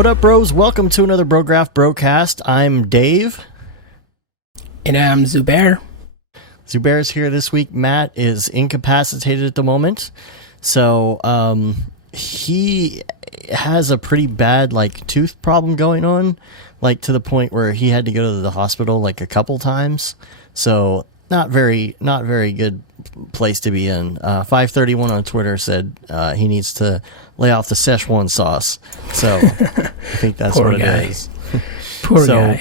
What up, bros? Welcome to another Brograph Brocast. I'm Dave. And I'm Zoob. Zoober's here this week. Matt is incapacitated at the moment. So he has a pretty bad tooth problem going on, to the point where he had to go to the hospital a couple times. So not very good place to be in. 531 on Twitter said he needs to lay off the Szechuan sauce. So I think that's what it is. Poor guy.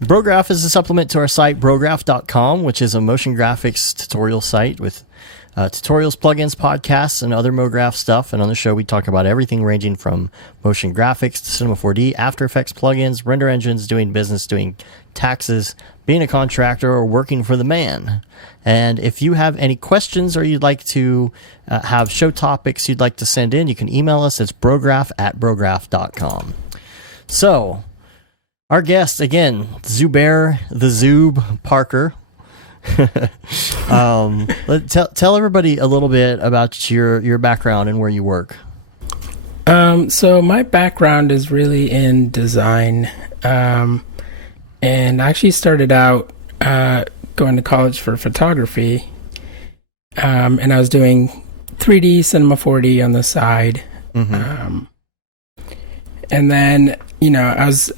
Brograph is a supplement to our site, brograph.com, which is a motion graphics tutorial site with tutorials, plugins, podcasts, and other MoGraph stuff. And on the show, we talk about everything ranging from motion graphics to Cinema 4D, After Effects plugins, render engines, doing business, doing taxes, being a contractor, or working for the man. And if you have any questions or you'd like to have show topics you'd like to send in, you can email us. It's brograph@brograph.com. So, our guest, again, Zoob, the Zoob Parker. Tell everybody a little bit about your background and where you work. So my background is really in design, and I actually started out going to college for photography, and I was doing 3D, Cinema 4D on the side, and then I was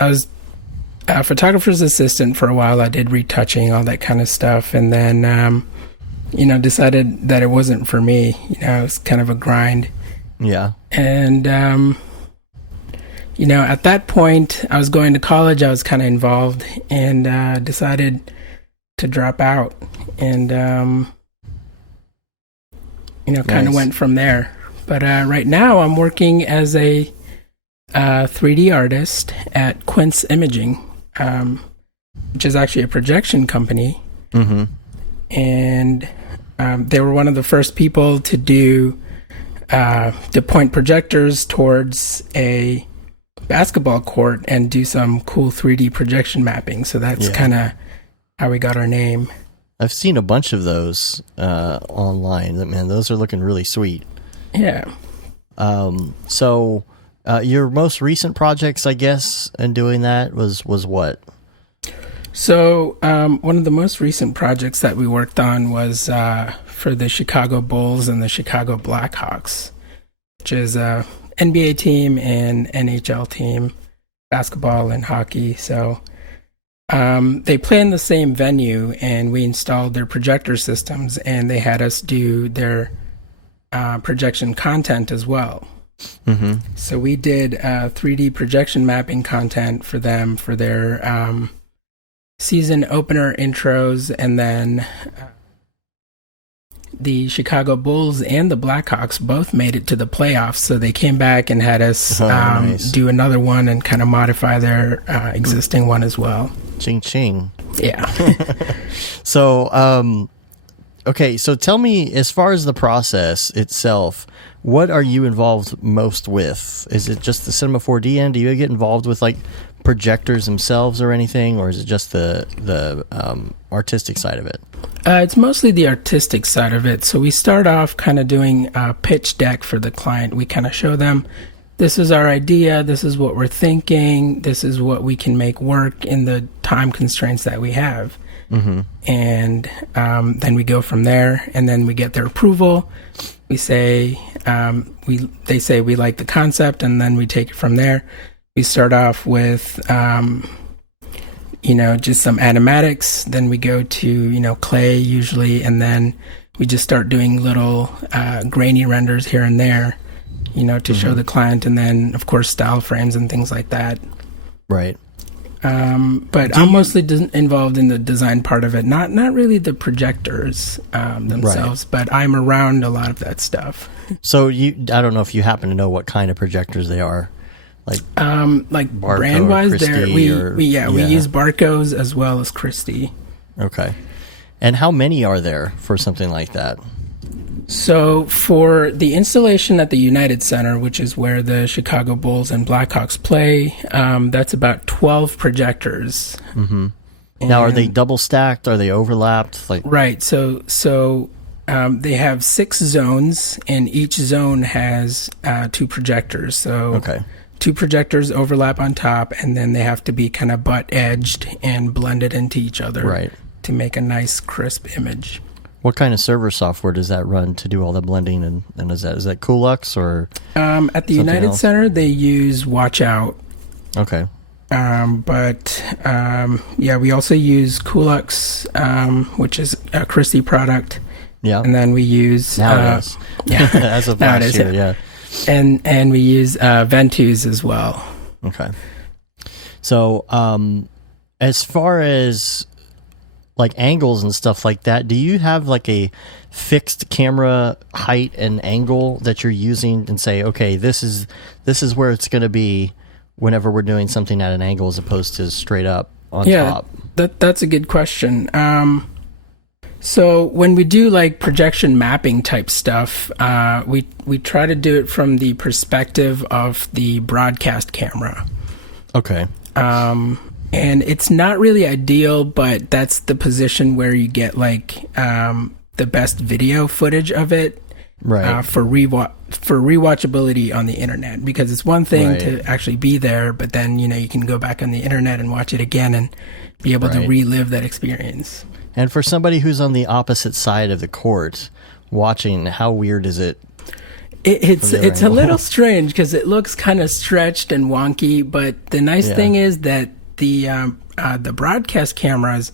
a photographer's assistant for a while. I did retouching, all that kind of stuff, and then decided that it wasn't for me. It was kind of a grind. Yeah. And at that point, I was going to college. I was kind of involved, and decided to drop out, and kind of went from there. But right now, I'm working as a 3D artist at Quince Imaging, which is actually a projection company. Mm-hmm. And they were one of the first people to point projectors towards a basketball court and do some cool 3D projection mapping. So that's kind of how we got our name. I've seen a bunch of those online. Man, those are looking really sweet. Yeah. So your most recent projects, I guess, in doing that was what? So one of the most recent projects that we worked on was for the Chicago Bulls and the Chicago Blackhawks, which is a NBA team and NHL team, basketball and hockey. So they play in the same venue, and we installed their projector systems, and they had us do their projection content as well. Mm-hmm. So we did 3D projection mapping content for them for their season opener intros, and then the Chicago Bulls and the Blackhawks both made it to the playoffs, so they came back and had us nice. Do another one and kind of modify their existing one as well. Ching ching. Yeah. So, okay, so tell me, as far as the process itself, what are you involved most with? Is it just the Cinema 4D end? Do you get involved with projectors themselves or anything, or is it just the artistic side of it? It's mostly the artistic side of it. So we start off kind of doing a pitch deck for the client. We kind of show them, this is our idea, this is what we're thinking, this is what we can make work in the time constraints that we have. Mm-hmm. And then we go from there, and then we get their approval. We say, they say we like the concept, and then we take it from there. We start off with, just some animatics. Then we go to, clay usually, and then we just start doing little grainy renders here and there, to show the client, and then, of course, style frames and things like that. Right. But I'm mostly involved in the design part of it, not really the projectors themselves, right. But I'm around a lot of that stuff. So I don't know if you happen to know what kind of projectors they are, like brand wise. We use Barco's as well as Christie. Okay, and how many are there for something like that? So for the installation at the United Center, which is where the Chicago Bulls and Blackhawks play, that's about 12 projectors. Mm-hmm. Now, are they double stacked? Are they overlapped? Right. So they have 6 zones, and each zone has 2 projectors. So okay. two projectors overlap on top, and then they have to be kind of butt edged and blended into each other to make a nice crisp image. What kind of server software does that run to do all the blending? And is that Coolux or at the United Center they use Watchout. Okay. We also use Coolux, which is a Christie product. Yeah. And then we use nowadays. As of last year, yeah. And we use Ventus as well. Okay. So, as far as like angles and stuff like that, do you have like a fixed camera height and angle that you're using and say, okay, this is where it's going to be whenever we're doing something at an angle as opposed to straight up on top? That's a good question. So when we do like projection mapping type stuff, we try to do it from the perspective of the broadcast camera. Okay. And it's not really ideal, but that's the position where you get like the best video footage of it, right? For rewatchability on the internet, because it's one thing to actually be there, but then you can go back on the internet and watch it again and be able to relive that experience. And for somebody who's on the opposite side of the court watching, how weird is it? It's a little strange because it looks kind of stretched and wonky, but the nice thing is that the broadcast cameras,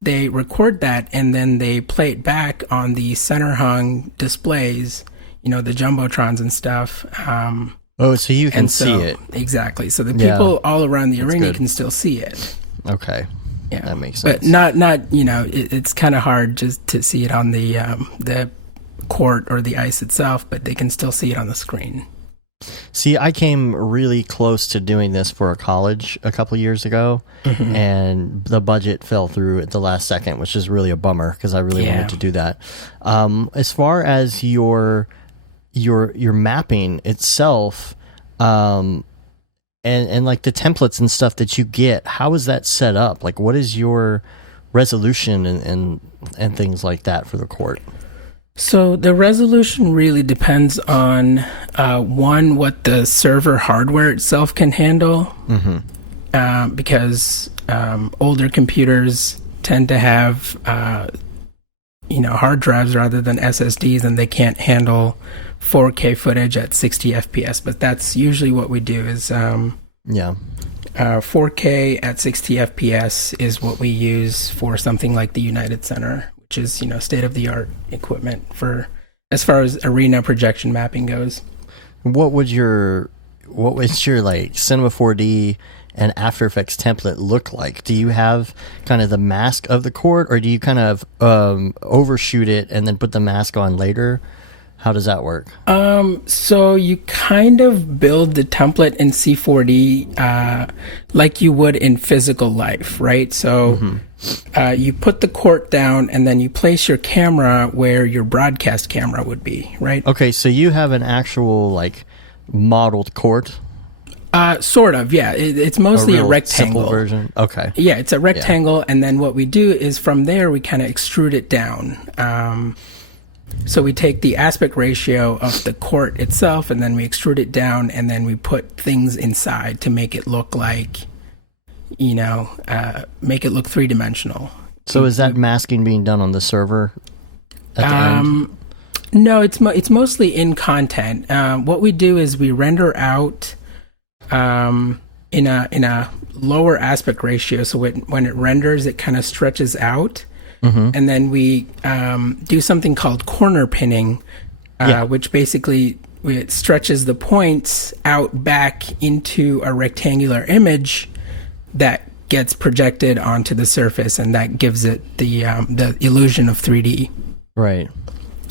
they record that and then they play it back on the center hung displays, the jumbotrons and stuff. So you can see it. Exactly. So the people all around the arena can still see it. Okay. Yeah, that makes sense. But not it's kind of hard just to see it on the court or the ice itself, but they can still see it on the screen. See, I came really close to doing this for a college a couple years ago, and the budget fell through at the last second, which is really a bummer because I really wanted to do that. As far as your mapping itself, and like the templates and stuff that you get, how is that set up? Like, what is your resolution and things like that for the court? So the resolution really depends on one, what the server hardware itself can handle, because older computers tend to have hard drives rather than SSDs, and they can't handle 4K footage at 60 FPS. But that's usually what we do is 4K at 60 FPS is what we use for something like the United Center, which is state-of-the-art equipment for as far as arena projection mapping goes. What was your like Cinema 4D and After Effects template look like? Do you have kind of the mask of the court, or do you kind of overshoot it and then put the mask on later? How does that work? So you kind of build the template in C4D like you would in physical life, right? So you put the court down and then you place your camera where your broadcast camera would be, right? Okay, so you have an actual like modeled court? Sort of, yeah. It's mostly a rectangle. Simple version? Okay. Yeah, it's a rectangle, and then what we do is from there we kind of extrude it down. So we take the aspect ratio of the court itself, and then we extrude it down, and then we put things inside to make it look like, make it look three-dimensional. So is that masking being done on the server at the end? No, it's mostly in content. What we do is we render out in a lower aspect ratio, so when it renders, it kind of stretches out. And then we do something called corner pinning, which basically it stretches the points out back into a rectangular image that gets projected onto the surface, and that gives it the illusion of 3D. Right.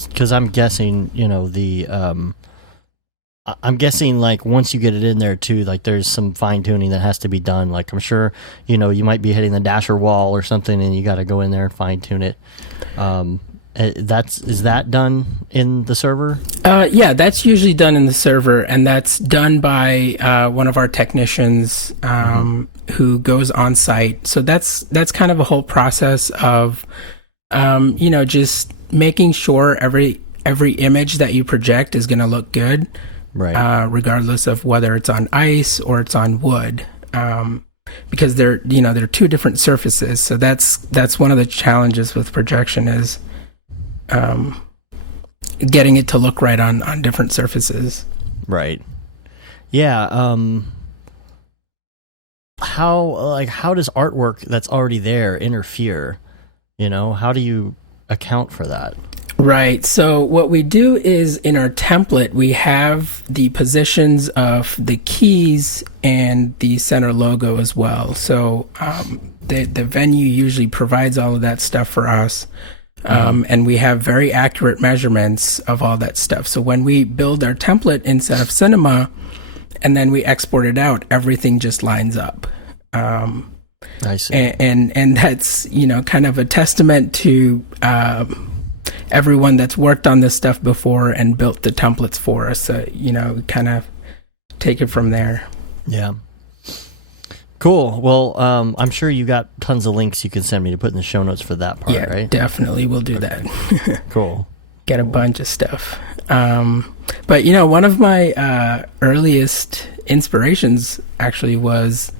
Because I'm guessing, I'm guessing like once you get it in there too, like there's some fine tuning that has to be done. Like I'm sure, you might be hitting the dasher wall or something and you got to go in there and fine tune it. Is that done in the server? Yeah, that's usually done in the server, and that's done by one of our technicians who goes on site. So that's kind of a whole process of, just making sure every image that you project is going to look good. right? Regardless of whether it's on ice or it's on wood, because they're two different surfaces. So that's one of the challenges with projection is getting it to look right on different surfaces. Right. Yeah. How does artwork that's already there interfere? How do you account for that? Right. So what we do is in our template, we have the positions of the keys and the center logo as well. So the venue usually provides all of that stuff for us. And we have very accurate measurements of all that stuff. So when we build our template inside of Cinema and then we export it out, everything just lines up. I see. And that's, kind of a testament to everyone that's worked on this stuff before and built the templates for us. So, kind of take it from there. Yeah. Cool. Well, I'm sure you got tons of links you can send me to put in the show notes for that part, right? Definitely. We'll do that. Cool. Get a bunch of stuff. But, one of my earliest inspirations actually was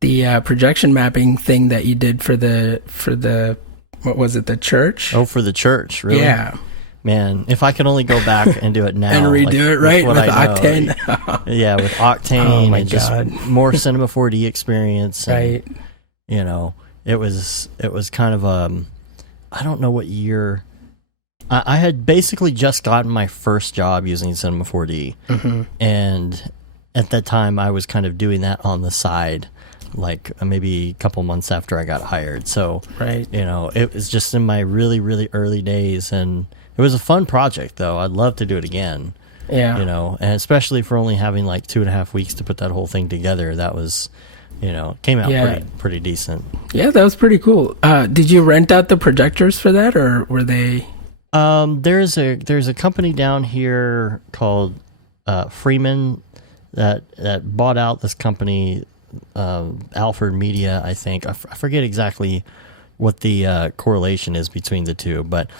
the projection mapping thing that you did for the what was it, the church? Oh, for the church, really? Yeah. Man, if I could only go back and do it now. And redo it, right? With Octane. Yeah, with Octane my and God. just more Cinema 4D experience. And, Right. it was kind of, I don't know what year. I had basically just gotten my first job using Cinema 4D. Mm-hmm. And at that time, I was kind of doing that on the side, like maybe a couple months after I got hired. So, Right. it was just in my really, really early days. And it was a fun project, though. I'd love to do it again. Yeah. And especially for only having like 2.5 weeks to put that whole thing together. That was, came out pretty decent. Yeah, that was pretty cool. Did you rent out the projectors for that, or were they? There's a company down here called Freeman that bought out this company, Alfred Media, I think. I forget exactly what the correlation is between the two, but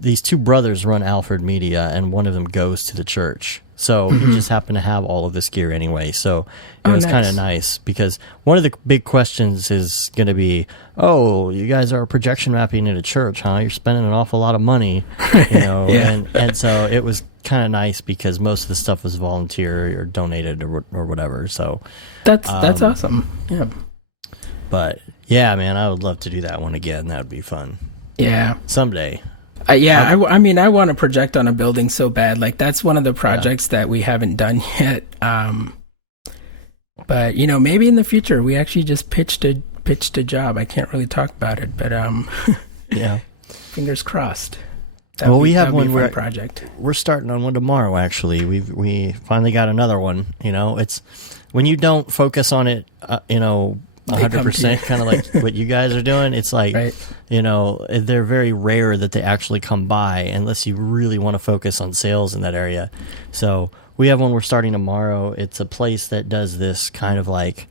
these two brothers run Alfred Media, and one of them goes to the church. So he just happened to have all of this gear anyway. So it was kind of nice, because one of the big questions is going to be, oh, you guys are projection mapping at a church, huh? You're spending an awful lot of money, Yeah. and so it was kind of nice because most of the stuff was volunteer or donated or whatever. So That's awesome. Yeah. But yeah, man, I would love to do that one again. That would be fun Yeah. someday. I mean, I want to project on a building so bad. Like, that's one of the projects that we haven't done yet. But maybe in the future we actually just pitched a job. I can't really talk about it, but Yeah. fingers crossed. We have one project. We're starting on one tomorrow. Actually, we finally got another one. It's when you don't focus on it, 100%, kind of like what you guys are doing. It's like, Right. They're very rare that they actually come by unless you really want to focus on sales in that area. So we have one we're starting tomorrow. It's a place that does this kind of like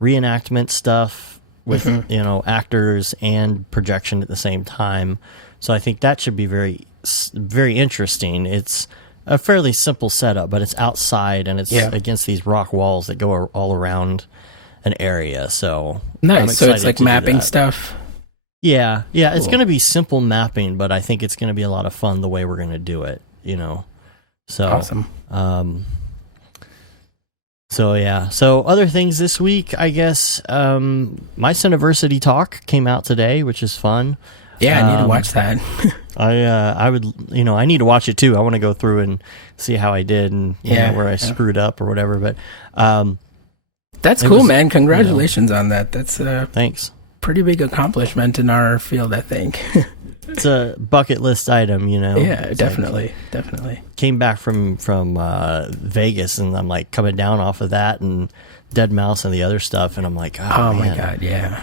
reenactment stuff with, actors and projection at the same time. So I think that should be very, very interesting. It's a fairly simple setup, but it's outside and it's against these rock walls that go all around an area. So Nice. So it's like mapping stuff. Yeah. Cool. It's going to be simple mapping, but I think it's going to be a lot of fun the way we're going to do it. So Awesome. So other things this week, I guess. My Cineversity talk came out today, which is fun. Yeah, I need to watch that. I would, I need to watch it too. I want to go through and see how I did and where I screwed up or whatever. But that's cool, man. Congratulations on that. That's a thanks. Pretty big accomplishment in our field, I think. It's a bucket list item, Yeah, It's definitely. Came back from Vegas, and I'm like coming down off of that and Dead Mouse and the other stuff, and I'm like, oh man. my God, yeah.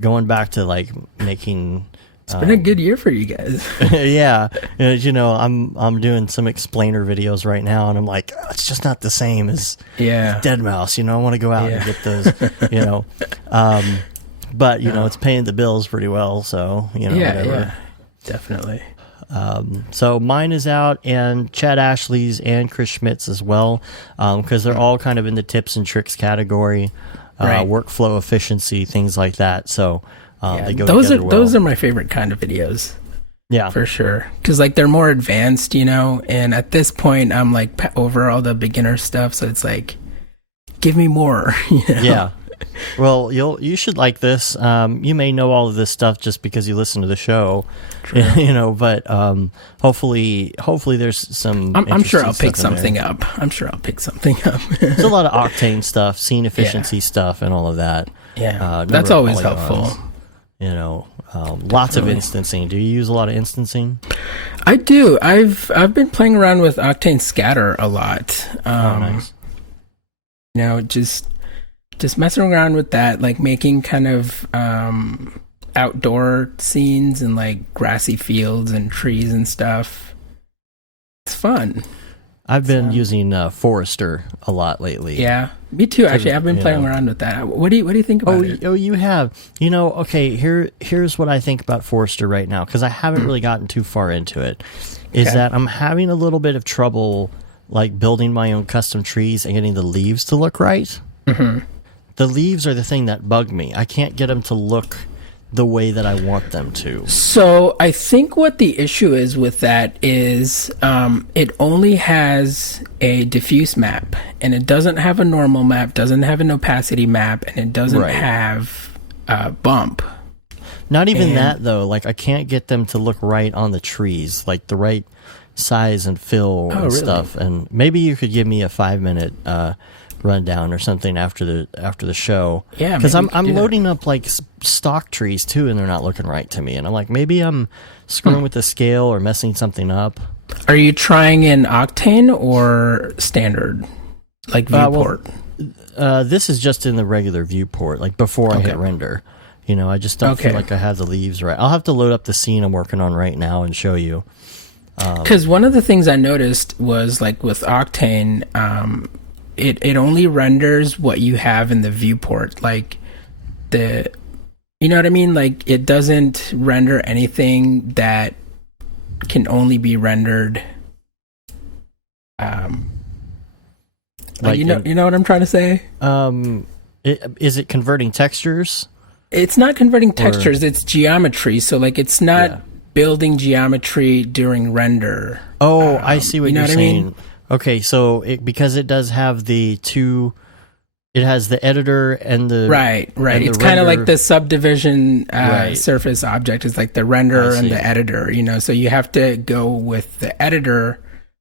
Going back to like making. It's been a good year for you guys. Yeah, I'm doing some explainer videos right now, and I'm like, it's just not the same as Dead Mouse. I want to go out and get those. But it's paying the bills pretty well, so whatever. Yeah, definitely. So mine is out, and Chad Ashley's and Chris Schmidt's as well, because they're all kind of in the tips and tricks category, Right. workflow efficiency, things like that. So they go those together are well. those are my favorite kind of videos. Yeah, For sure. Because, like, they're more advanced, you know? And at this point, I'm, like, over all the beginner stuff. So it's like, give me more, you know? Yeah. Well, you should like this. You may know all of this stuff just because you listen to the show, you know. But hopefully there's some. I'm sure I'll interesting pick stuff in something there. up. I'm sure I'll pick something up. There's a lot of Octane stuff, scene efficiency stuff, and all of that. Yeah. Number That's of always polygons, helpful. You know, lots of instancing. Do you use a lot of instancing? I do. I've been playing around with Octane Scatter a lot. Nice. You know, just messing around with that, like making kind of outdoor scenes and like grassy fields and trees and stuff. It's fun. I've been using Forester a lot lately. Yeah, me too. Actually, I've been you playing know. around with that. What do you think about it? Oh, you have. You know, okay. Here's what I think about Forester right now, because I haven't really gotten too far into it. Is Okay. that I'm having a little bit of trouble, like building my own custom trees and getting the leaves to look right. Mm-hmm. The leaves are the thing that bug me. I can't get them to look the way that I want them to. So I think what the issue is with that is it only has a diffuse map, and it doesn't have a normal map, doesn't have an opacity map, and it doesn't Right. have a bump. Not even And- that though. Like I can't get them to look right on the trees, like the right size and fill and really? stuff. And maybe you could give me a 5-minute rundown or something after the show. Yeah, because maybe we could I'm do that. loading up like stock trees too, and they're not looking right to me. And I'm like, maybe I'm screwing with the scale or messing something up. Are you trying in Octane or standard, like well, viewport? This is just in the regular viewport, like before I hit Okay. render. You know, I just don't feel Okay. like I have the leaves right. I'll have to load up the scene I'm working on right now and show you. Because one of the things I noticed was like with Octane, it only renders what you have in the viewport, like you know what I mean? Like it doesn't render anything that can only be rendered. Like you know what I'm trying to say? Is it converting textures? It's not converting textures; it's geometry. So like it's not Yeah. building geometry during render. Oh, I see what you know you're what I saying. mean? Okay, so because it does have it has the editor and the Right. and the It's kind of render- like the subdivision Right. surface object is like the renderer I and see. the editor, you know, so you have to go with the editor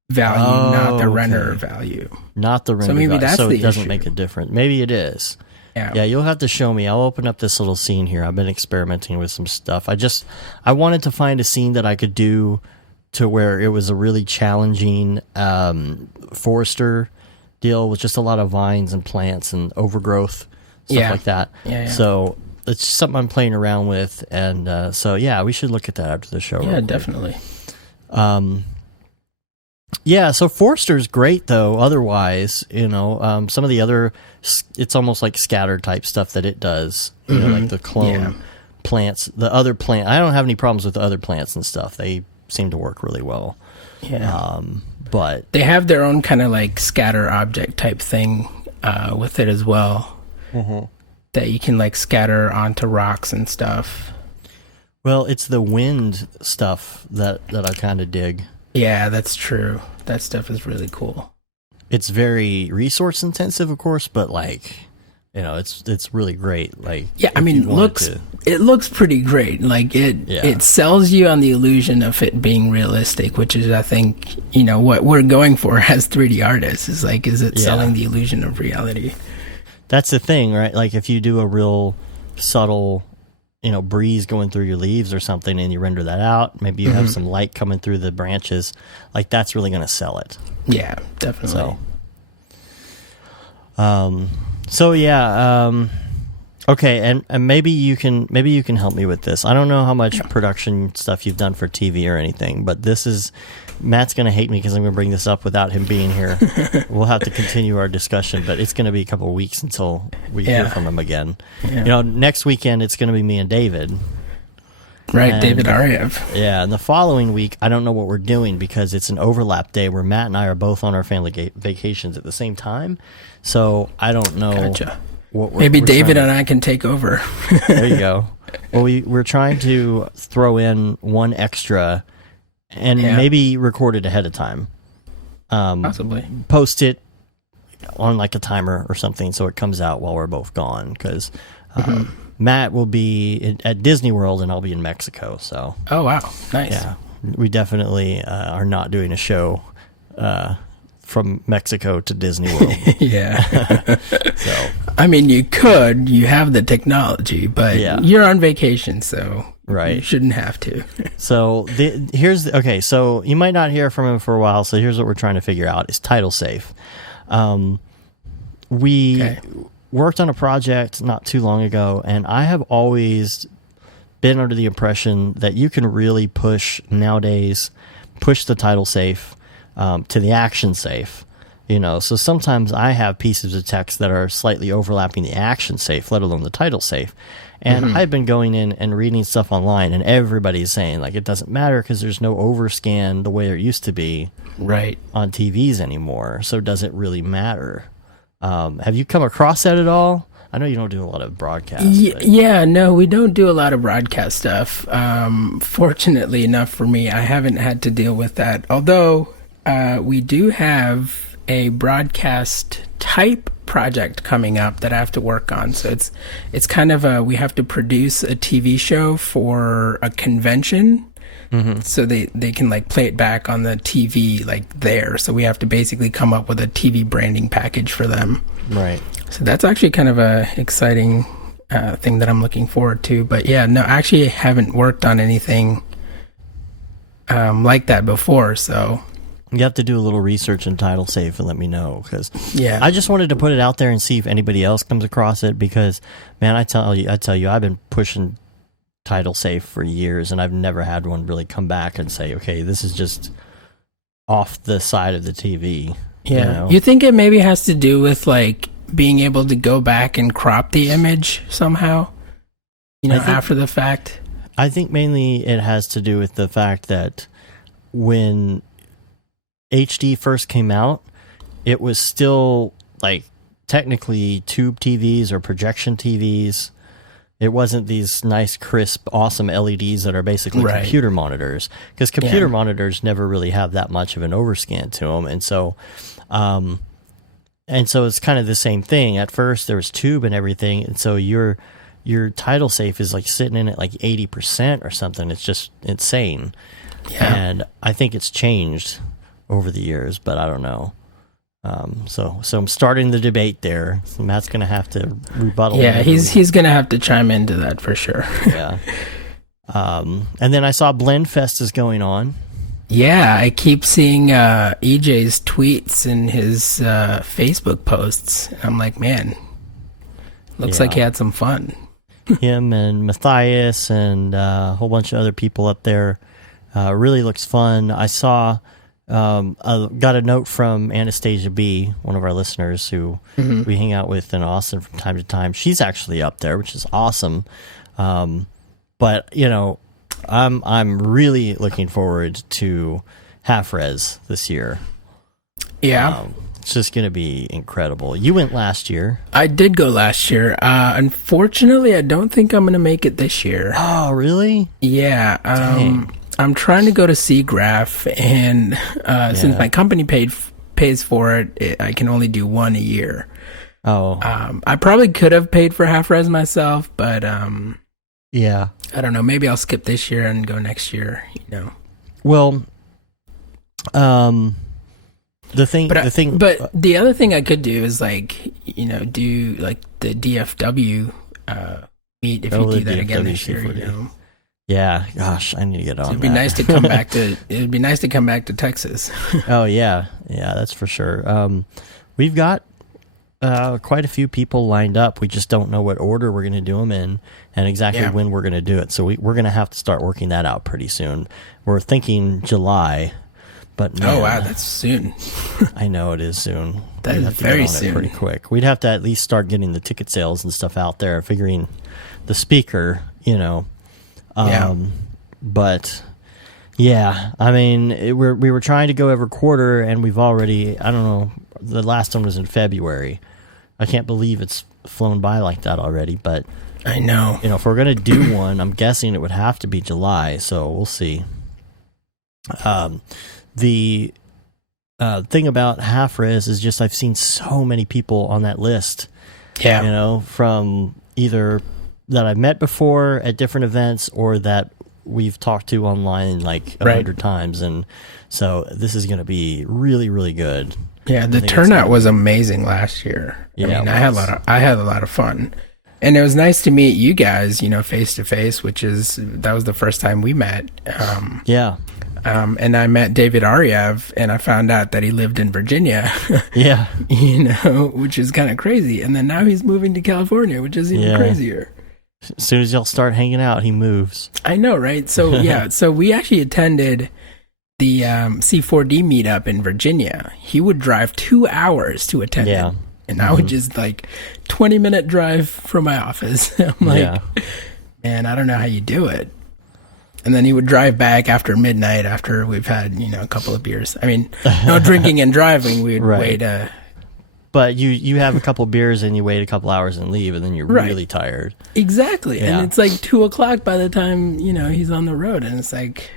value, not the Oh, renderer okay. value. not the render. maybe value, that's so the it doesn't issue. make a difference. Maybe it is. Yeah. Yeah, you'll have to show me. I'll open up this little scene here. I've been experimenting with some stuff. I wanted to find a scene that I could do to where it was a really challenging forester deal with just a lot of vines and plants and overgrowth, stuff Yeah. like that. Yeah. So it's just something I'm playing around with, and so yeah, we should look at that after the show. Yeah, real quick. definitely. Yeah, so Forster's great though. Otherwise, you know, some of the other, it's almost like scatter type stuff that it does. You know, like the clone Yeah. plants, the other plant. I don't have any problems with the other plants and stuff. They seem to work really well. Yeah. But They have their own kind of like scatter object type thing with it as well. That you can like scatter onto rocks and stuff. well, it's the wind stuff that I kind of dig. Yeah, that's true. That stuff is really cool. It's very resource intensive, of course, but like, you know, it's really great. Like, Yeah, I if mean, you wanted it looks pretty great. Like it sells you on the illusion of it being realistic, which is, I think, you know, what we're going for as 3D artists is like, is it selling the illusion of reality? That's the thing, right? Like if you do a real subtle, you know, breeze going through your leaves or something and you render that out, maybe you have some light coming through the branches, like that's really going to sell it. Yeah, definitely. So yeah, okay, and maybe you can help me with this. I don't know how much production stuff you've done for TV or anything, but Matt's going to hate me because I'm going to bring this up without him being here. We'll have to continue our discussion, but it's going to be a couple of weeks until we hear from him again. Yeah. You know, next weekend it's going to be me and David. Right, And David Ariev. Yeah, and the following week, I don't know what we're doing because it's an overlap day where Matt and I are both on our family vacations at the same time. So I don't know. Gotcha. What Maybe we're David and I can take over. There you go. Well, we're trying to throw in one extra and maybe record it ahead of time. Possibly. Post it on like a timer or something so it comes out while we're both gone because Matt will be at Disney World and I'll be in Mexico. So. Oh, wow. Nice. Yeah, we definitely are not doing a show from Mexico to Disney World. Yeah. So. I mean, you could. You have the technology, but you're on vacation, so you shouldn't have to. So okay. So you might not hear from him for a while. So here's what we're trying to figure out: is title safe. We worked on a project not too long ago, and I have always been under the impression that you can really push the title safe to the action safe. So sometimes I have pieces of text that are slightly overlapping the action safe, let alone the title safe. And I've been going in and reading stuff online, and everybody's saying, like, it doesn't matter because there's no overscan the way there used to be on TVs anymore. So does it really matter? Have you come across that at all? I know you don't do a lot of broadcast. No, we don't do a lot of broadcast stuff. Fortunately enough for me, I haven't had to deal with that. Although we do have a broadcast type project coming up that I have to work on. So it's kind of we have to produce a TV show for a convention. So they can like play it back on the TV like there. So we have to basically come up with a TV branding package for them. Right. So that's actually kind of a exciting thing that I'm looking forward to. But yeah, no, actually I haven't worked on anything like that before. So you have to do a little research in title safe and let me know because I just wanted to put it out there and see if anybody else comes across it because man, I tell you, I've been pushing title safe for years and I've never had one really come back and say, okay, this is just off the side of the TV. Yeah. You think it maybe has to do with like being able to go back and crop the image somehow, after the fact? I think mainly it has to do with the fact that when HD first came out, it was still like technically tube TVs or projection TVs. It wasn't these nice, crisp, awesome LEDs that are basically computer monitors because computer monitors never really have that much of an overscan to them. And so it's kind of the same thing. At first there was tube and everything. And so your title safe is like sitting in at like 80% or something. It's just insane. Yeah. And I think it's changed over the years, but I don't know. So I'm starting the debate there. So Matt's going to have to rebuttal. Yeah, he's going to have to chime into that for sure. Yeah. And then I saw Blend Fest is going on. Yeah, I keep seeing EJ's tweets and his Facebook posts. I'm like, man, looks like he had some fun. Him and Matthias and a whole bunch of other people up there. Really looks fun. I saw... I got a note from Anastasia B, one of our listeners who we hang out with in Austin from time to time. She's actually up there, which is awesome. But I'm really looking forward to Half Res this year. Yeah. It's just going to be incredible. You went last year. I did go last year. Unfortunately, I don't think I'm going to make it this year. Oh, really? Yeah. I'm trying to go to Seagraph, and since my company pays for it, I can only do one a year. Oh. I probably could have paid for Half Res myself, but yeah, I don't know. Maybe I'll skip this year and go next year. Well, the other thing I could do is do like the DFW meet if you do that again this year. Yeah, gosh, I need to get on. It'd be nice to come back to. It'd be nice to come back to Texas. Oh yeah, that's for sure. We've got quite a few people lined up. We just don't know what order we're going to do them in, and exactly when we're going to do it. So we're going to have to start working that out pretty soon. We're thinking July, but man, oh wow, that's soon. I know it is soon. That is very soon. Pretty quick. We'd have to at least start getting the ticket sales and stuff out there, figuring the speaker, But yeah, I mean, we were trying to go every quarter, and we've already, I don't know, the last one was in February. I can't believe it's flown by like that already, but I know. You know, if we're going to do one, I'm guessing it would have to be July, so we'll see. The thing about half res is just I've seen so many people on that list. Yeah. You know, from either that I've met before at different events or that we've talked to online like 100 times, and so this is going to be really, really good. Yeah, the turnout was amazing last year. Yeah, I mean, I had a lot of fun. And it was nice to meet you guys, you know, face to face, that was the first time we met. And I met David Ariev, and I found out that he lived in Virginia. Yeah. You know, which is kind of crazy. And then now he's moving to California, which is even crazier. As soon as y'all start hanging out, he moves. I know, right? So, yeah. So we actually attended the C4D meetup in Virginia. He would drive 2 hours to attend it. And I would just 20-minute drive from my office. I'm like, man, I don't know how you do it. And then he would drive back after midnight after we've had, you know, a couple of beers. I mean, no drinking and driving. We'd wait. But you have a couple beers and you wait a couple hours and leave, and then you're really tired. Exactly. Yeah. And it's like 2:00 by the time, you know, he's on the road. And it's like,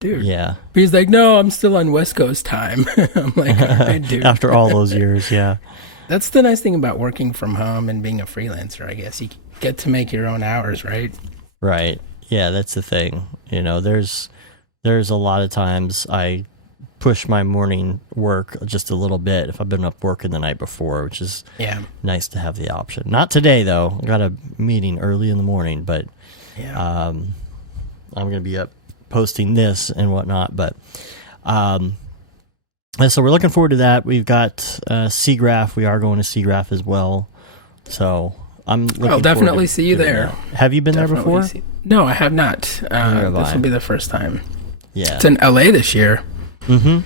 dude. Yeah. But he's like, no, I'm still on West Coast time. I'm like, all right, dude. After all those years, yeah. That's the nice thing about working from home and being a freelancer, I guess. You get to make your own hours, right? Right. Yeah, that's the thing. You know, there's a lot of times I push my morning work just a little bit if I've been up working the night before, which is nice to have the option. Not today, though. I got a meeting early in the morning, but I'm going to be up posting this and whatnot. But so we're looking forward to that. We've got SeaGraph. We are going to SeaGraph as well. So I'll definitely see you there. Have you been there before? No, I have not. This will be the first time. Yeah. It's in LA this year. Mm-hmm.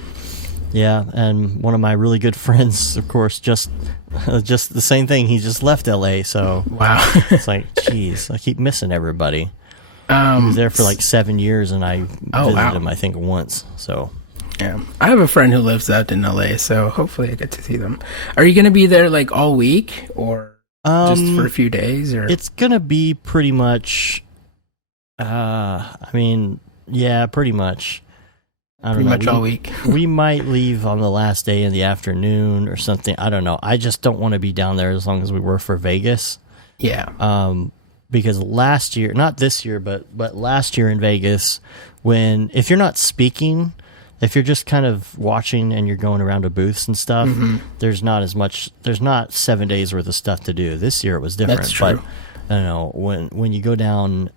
Yeah, and one of my really good friends, of course, just the same thing. He just left LA, so wow. It's like, geez, I keep missing everybody. He was there for 7 years, and I visited him, I think, once. So yeah, I have a friend who lives out in LA, so hopefully I get to see them. Are you going to be there all week, or just for a few days? Or it's going to be pretty much. I mean, yeah, pretty much. Pretty much all week. We might leave on the last day in the afternoon or something. I don't know. I just don't want to be down there as long as we were for Vegas. Yeah. Because last year, not this year, but last year in Vegas, if you're not speaking, if you're just kind of watching and you're going around to booths and stuff, there's not 7 days worth of stuff to do. This year it was different. That's true. But I don't know, when you go down,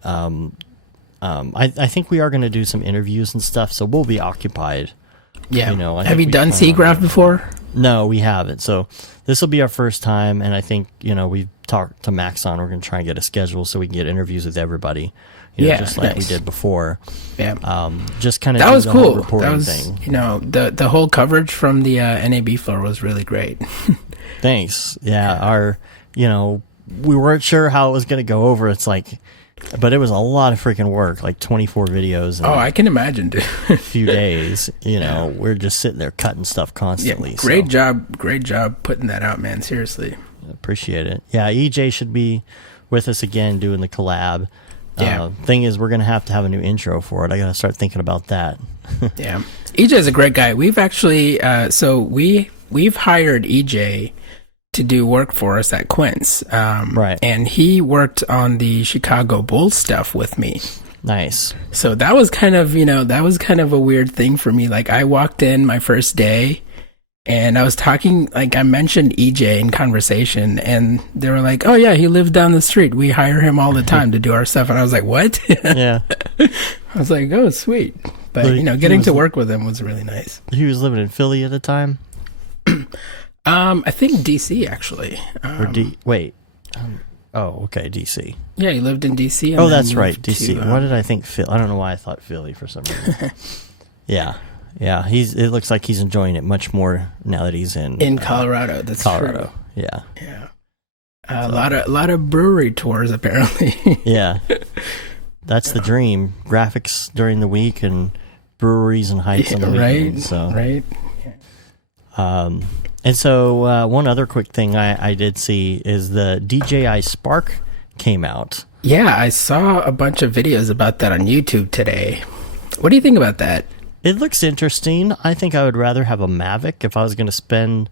I think we are going to do some interviews and stuff, so we'll be occupied. Yeah. You know, have you done SeaGraph before? No, we haven't. So this will be our first time, and I think, you know, we've talked to Maxon. We're going to try and get a schedule so we can get interviews with everybody. You know, just like we did before. Yeah. Just kind of that was cool. Reporting that was, thing. You know, the whole coverage from the NAB floor was really great. Thanks. Yeah. We weren't sure how it was going to go over. But it was a lot of freaking work, 24 videos. I can imagine, dude. A few days, you know, we're just sitting there cutting stuff constantly. Yeah, great job putting that out, man. Seriously. Appreciate it. Yeah, EJ should be with us again doing the collab. Yeah. Thing is, we're going to have a new intro for it. I got to start thinking about that. Yeah. EJ is a great guy. We've actually, we've hired EJ to do work for us at Quince. Right. And he worked on the Chicago Bulls stuff with me. Nice. So that was kind of a weird thing for me. I walked in my first day and I was talking, I mentioned EJ in conversation, and they were like, oh yeah, he lives down the street. We hire him all the time to do our stuff. And I was like, what? Yeah. I was like, oh, sweet. But, getting to work with him was really nice. He was living in Philly at the time? I think DC actually. Okay, DC. Yeah, he lived in DC. Oh, that's right, DC. What did I think? I don't know why I thought Philly for some reason. Yeah. It looks like he's enjoying it much more now that he's in Colorado. That's Colorado. True. Yeah. Yeah. A lot of brewery tours apparently. Yeah. That's the dream. Graphics during the week and breweries and hikes on the weekend. So. Right. And so one other quick thing I did see is the DJI Spark came out. Yeah, I saw a bunch of videos about that on YouTube today. What do you think about that? It looks interesting. I think I would rather have a Mavic. If I was going to spend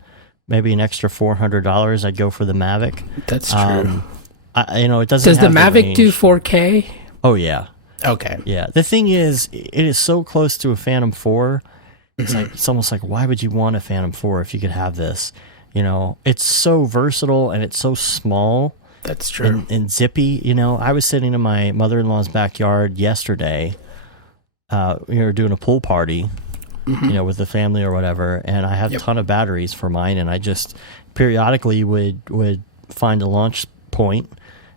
maybe an extra $400, I'd go for the Mavic. That's true. It doesn't. Does the have Mavic do 4K? Oh yeah. Okay. Yeah. The thing is, it is so close to a Phantom 4. It's almost like, why would you want a Phantom 4 if you could have this? It's so versatile and it's so small. That's true. And zippy. I was sitting in my mother-in-law's backyard yesterday. We were doing a pool party, with the family or whatever, and I have a ton of batteries for mine, and I just periodically would find a launch point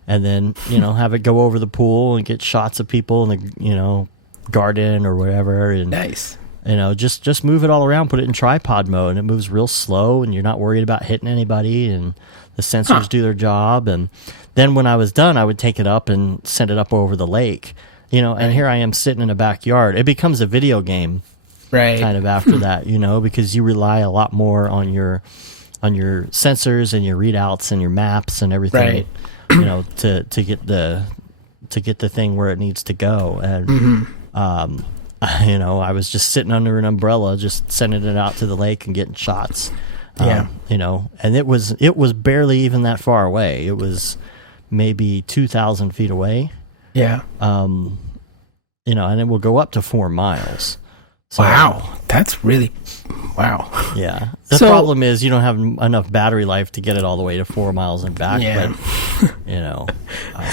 and then, have it go over the pool and get shots of people in the, garden or whatever. And nice. Just move it all around, put it in tripod mode, and it moves real slow, and you're not worried about hitting anybody, and the sensors do their job. And then when I was done, I would take it up and send it up over the lake, and here I am sitting in a backyard. It becomes a video game, right? Kind of after that, because you rely a lot more on your sensors and your readouts and your maps and everything, right. to get the thing where it needs to go. And I was just sitting under an umbrella, just sending it out to the lake and getting shots. And it was barely even that far away. It was maybe 2,000 feet away. Yeah. And it will go up to 4 miles. So, wow. That's really, wow. Yeah. The problem is you don't have enough battery life to get it all the way to 4 miles and back. Yeah. But,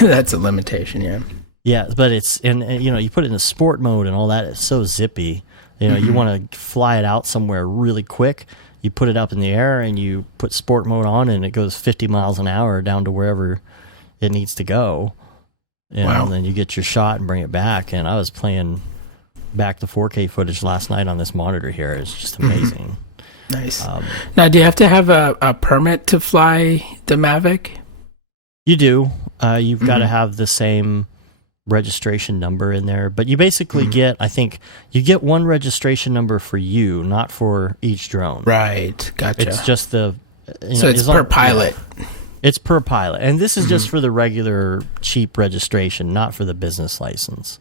that's a limitation. Yeah. Yeah, but it's and you put it in sport mode and all that. It's so zippy. You want to fly it out somewhere really quick. You put it up in the air and you put sport mode on, and it goes 50 miles an hour down to wherever it needs to go. Wow. And then you get your shot and bring it back. And I was playing back the 4K footage last night on this monitor here. It's just amazing. Nice. Now, do you have to have a permit to fly the Mavic? You do. You've got to have the same registration number in there, but you basically get, I think you get one registration number for you, not for each drone. Right. Gotcha. It's just so it's per pilot. Yeah, it's per pilot, and this is just for the regular cheap registration, not for the business license.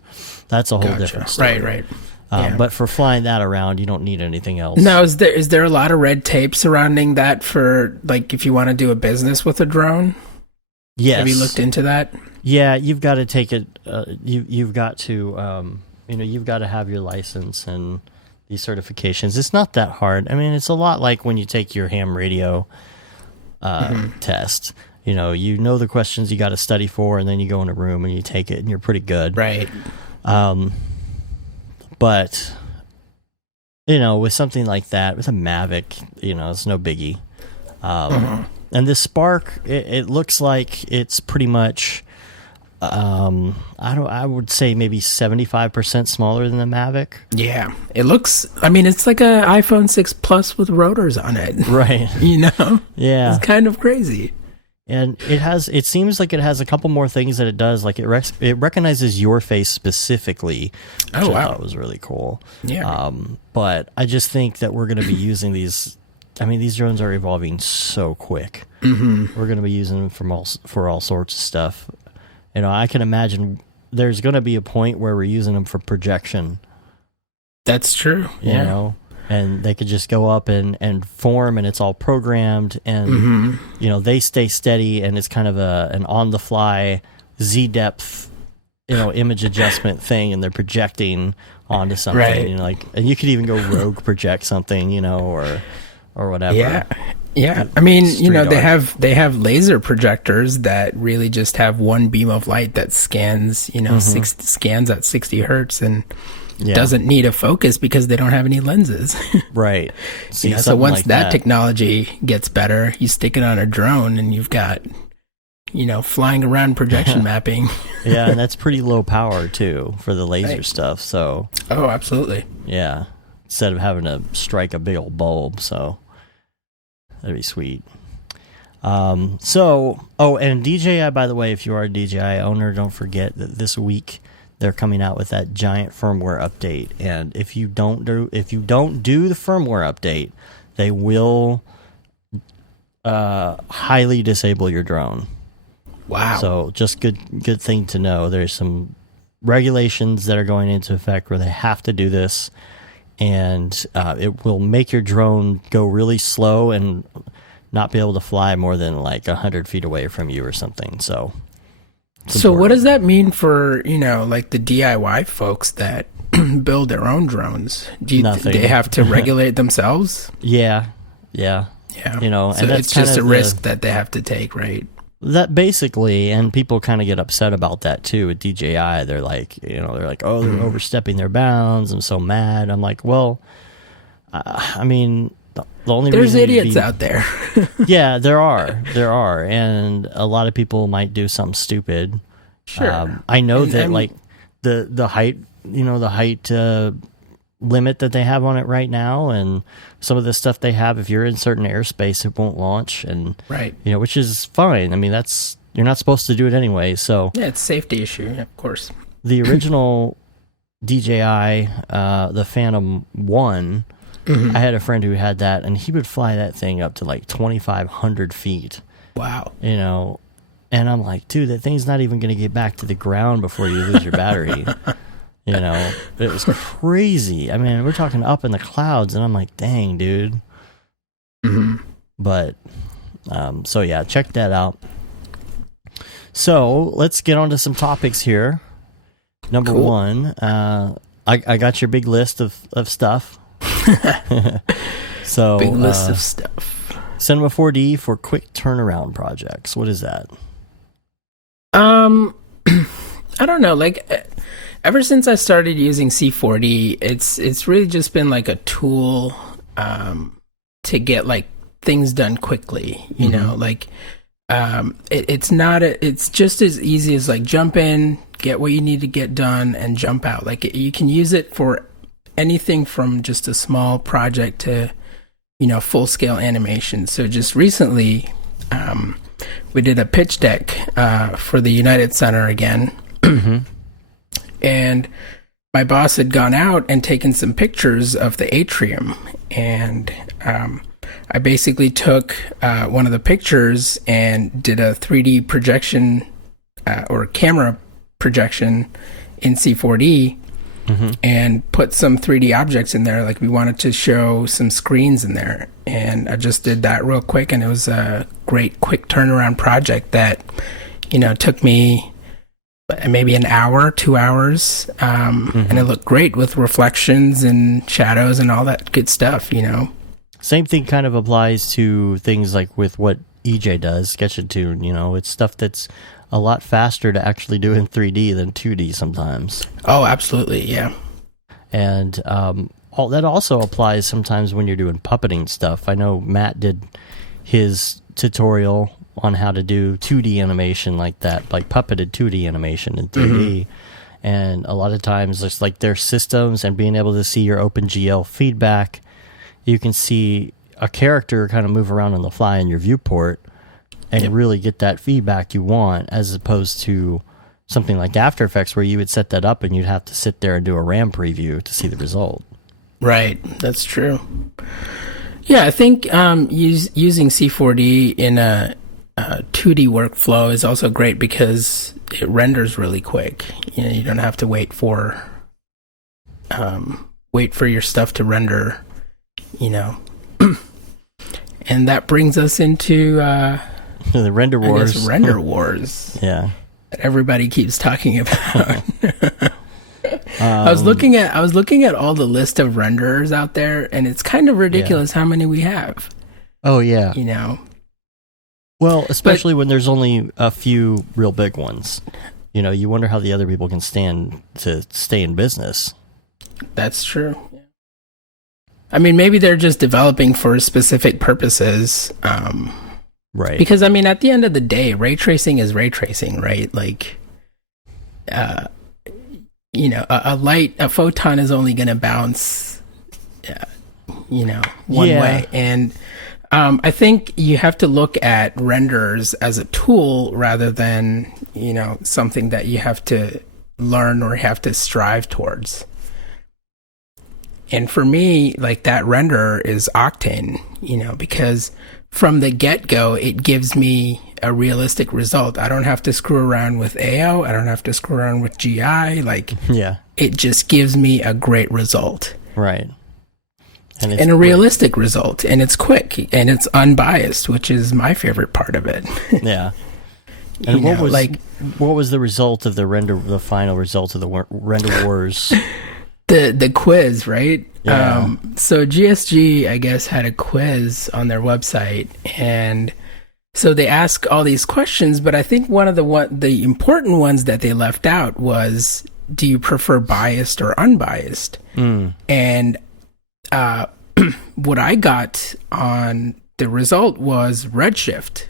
That's a whole different story. Right. But for flying that around, you don't need anything else. Now, is there a lot of red tape surrounding that for, like, if you want to do a business with a drone? Yes. Have you looked into that? Yeah, you've got to take it. You've got to, you've got to have your license and these certifications. It's not that hard. I mean, it's a lot like when you take your ham radio test. You know the questions you got to study for, and then you go in a room and you take it, and you're pretty good. Right. But with something like that, with a Mavic, it's no biggie. And this Spark, it looks like it's pretty much. I would say maybe 75% smaller than the Mavic. Yeah, it looks. I mean, it's like an iPhone 6 Plus with rotors on it. Right. Yeah. It's kind of crazy. And it seems like it has a couple more things that it does. Like it recognizes your face specifically, which I thought was really cool. Yeah. But I just think that we're going to be using these. I mean, these drones are evolving so quick. We're going to be using them for all sorts of stuff. I can imagine there's going to be a point where we're using them for projection. That's true. You and they could just go up and form, and it's all programmed, and they stay steady, and it's kind of an on the fly Z-depth image adjustment thing, and they're projecting onto something. Right. And you could even go rogue project something, or whatever. Yeah. I mean, they have laser projectors that really just have one beam of light that scans, scans at 60 hertz and doesn't need a focus because they don't have any lenses. Right. So once like that technology gets better, you stick it on a drone and you've got, flying around projection mapping. Yeah, and that's pretty low power too for the laser stuff. So. Oh, absolutely. Yeah. Instead of having to strike a big old bulb, so. That'd be sweet. And DJI, by the way, if you are a DJI owner, don't forget that this week they're coming out with that giant firmware update, and if you don't do the firmware update, they will highly disable your drone. Wow. So just good thing to know. There's some regulations that are going into effect where they have to do this, and it will make your drone go really slow and not be able to fly more than like 100 feet away from you or something. So what does that mean for, like the DIY folks that build their own drones? Nothing. They have to regulate themselves? Yeah. So and that's it's just kind a of risk that they have to take, right? That basically, and people kind of get upset about that too with DJI. They're like, oh, they're overstepping their bounds. I'm so mad. I'm like, well, I mean, the only there's reason idiots out there. Yeah, there are, and a lot of people might do something stupid. Sure. I know like the height, the height limit that they have on it right now, and some of the stuff they have, if you're in certain airspace, it won't launch, and right, which is fine. I mean, you're not supposed to do it anyway. So yeah, it's a safety issue, of course. The original DJI, the Phantom 1. Mm-hmm. I had a friend who had that, and he would fly that thing up to like 2,500 feet. Wow. And I'm like, dude, that thing's not even going to get back to the ground before you lose your battery. It was crazy. I mean, we're talking up in the clouds, and I'm like, dang, dude. Mm-hmm. But, so yeah, check that out. So let's get on to some topics here. Number Cool. one, I got your big list of stuff. So big list of stuff. Cinema 4D for quick turnaround projects. What is that? I don't know. Like, ever since I started using C4D, it's really just been like a tool to get like things done quickly. You know, like it's just as easy as like jump in, get what you need to get done, and jump out. Like you can use it for anything from just a small project to full scale animation. So just recently, we did a pitch deck for the United Center again. And my boss had gone out and taken some pictures of the atrium, and I basically took one of the pictures and did a 3D projection or camera projection in C4D, and put some 3D objects in there. Like we wanted to show some screens in there, and I just did that real quick, and it was a great quick turnaround project that took me maybe an hour, 2 hours, and it looked great with reflections and shadows and all that good stuff. Same thing kind of applies to things like with what EJ does, Sketch and Tune. It's stuff that's a lot faster to actually do in 3D than 2D sometimes. Oh, absolutely, yeah. And that also applies sometimes when you're doing puppeting stuff. I know Matt did his tutorial on how to do 2D animation like that, like puppeted 2D animation in 3D. And a lot of times, it's like their systems and being able to see your OpenGL feedback, you can see a character kind of move around on the fly in your viewport and really get that feedback you want, as opposed to something like After Effects where you would set that up and you'd have to sit there and do a RAM preview to see the result. Right, that's true. Yeah, I think using C4D in a 2D workflow is also great because it renders really quick. You don't have to wait for your stuff to render, And that brings us into the render wars. Render wars. Yeah. That everybody keeps talking about. I was looking at all the list of renderers out there, and it's kind of ridiculous how many we have. Oh yeah. Well, especially when there's only a few real big ones. You wonder how the other people can stand to stay in business. That's true. Yeah. I mean, maybe they're just developing for specific purposes. Right. Because, I mean, at the end of the day, ray tracing is ray tracing, right? Like, a photon is only going to bounce, one way. And I think you have to look at renders as a tool rather than, something that you have to learn or have to strive towards. And for me, like, that renderer is Octane, because from the get-go, it gives me a realistic result. I don't have to screw around with AO. I don't have to screw around with GI. It just gives me a great result. Right. And a realistic result. And it's quick. And it's unbiased, which is my favorite part of it. Yeah. And what was the result of the final result of the render wars? The quiz, right? Yeah. So GSG, I guess, had a quiz on their website, and so they ask all these questions. But I think one of the important ones that they left out was, do you prefer biased or unbiased? And what I got on the result was redshift.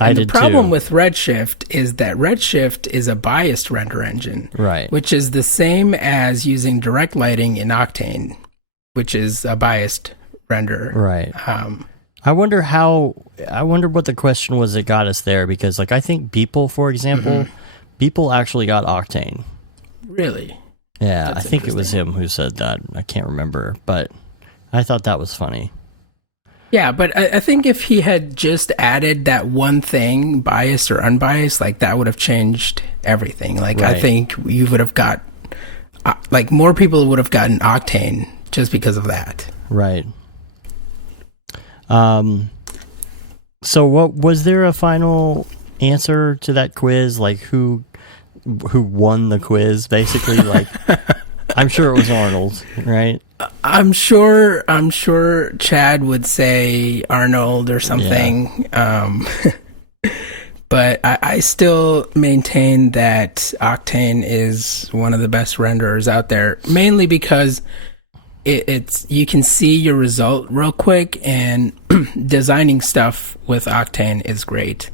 And the problem with Redshift is that Redshift is a biased render engine, right? Which is the same as using direct lighting in Octane, which is a biased render, right? I wonder what the question was that got us there, because I think Beeple, for example, Beeple actually got Octane. Really? Yeah, I think it was him who said that. I can't remember, but I thought that was funny. Yeah, but I think if he had just added that one thing, biased or unbiased, that would have changed everything. Right. I think you would have got, more people would have gotten Octane just because of that. Right. So was there a final answer to that quiz? Who won the quiz, basically? I'm sure it was Arnold, right? I'm sure Chad would say Arnold or something. Yeah. But I still maintain that Octane is one of the best renderers out there, mainly because it's you can see your result real quick, and designing stuff with Octane is great.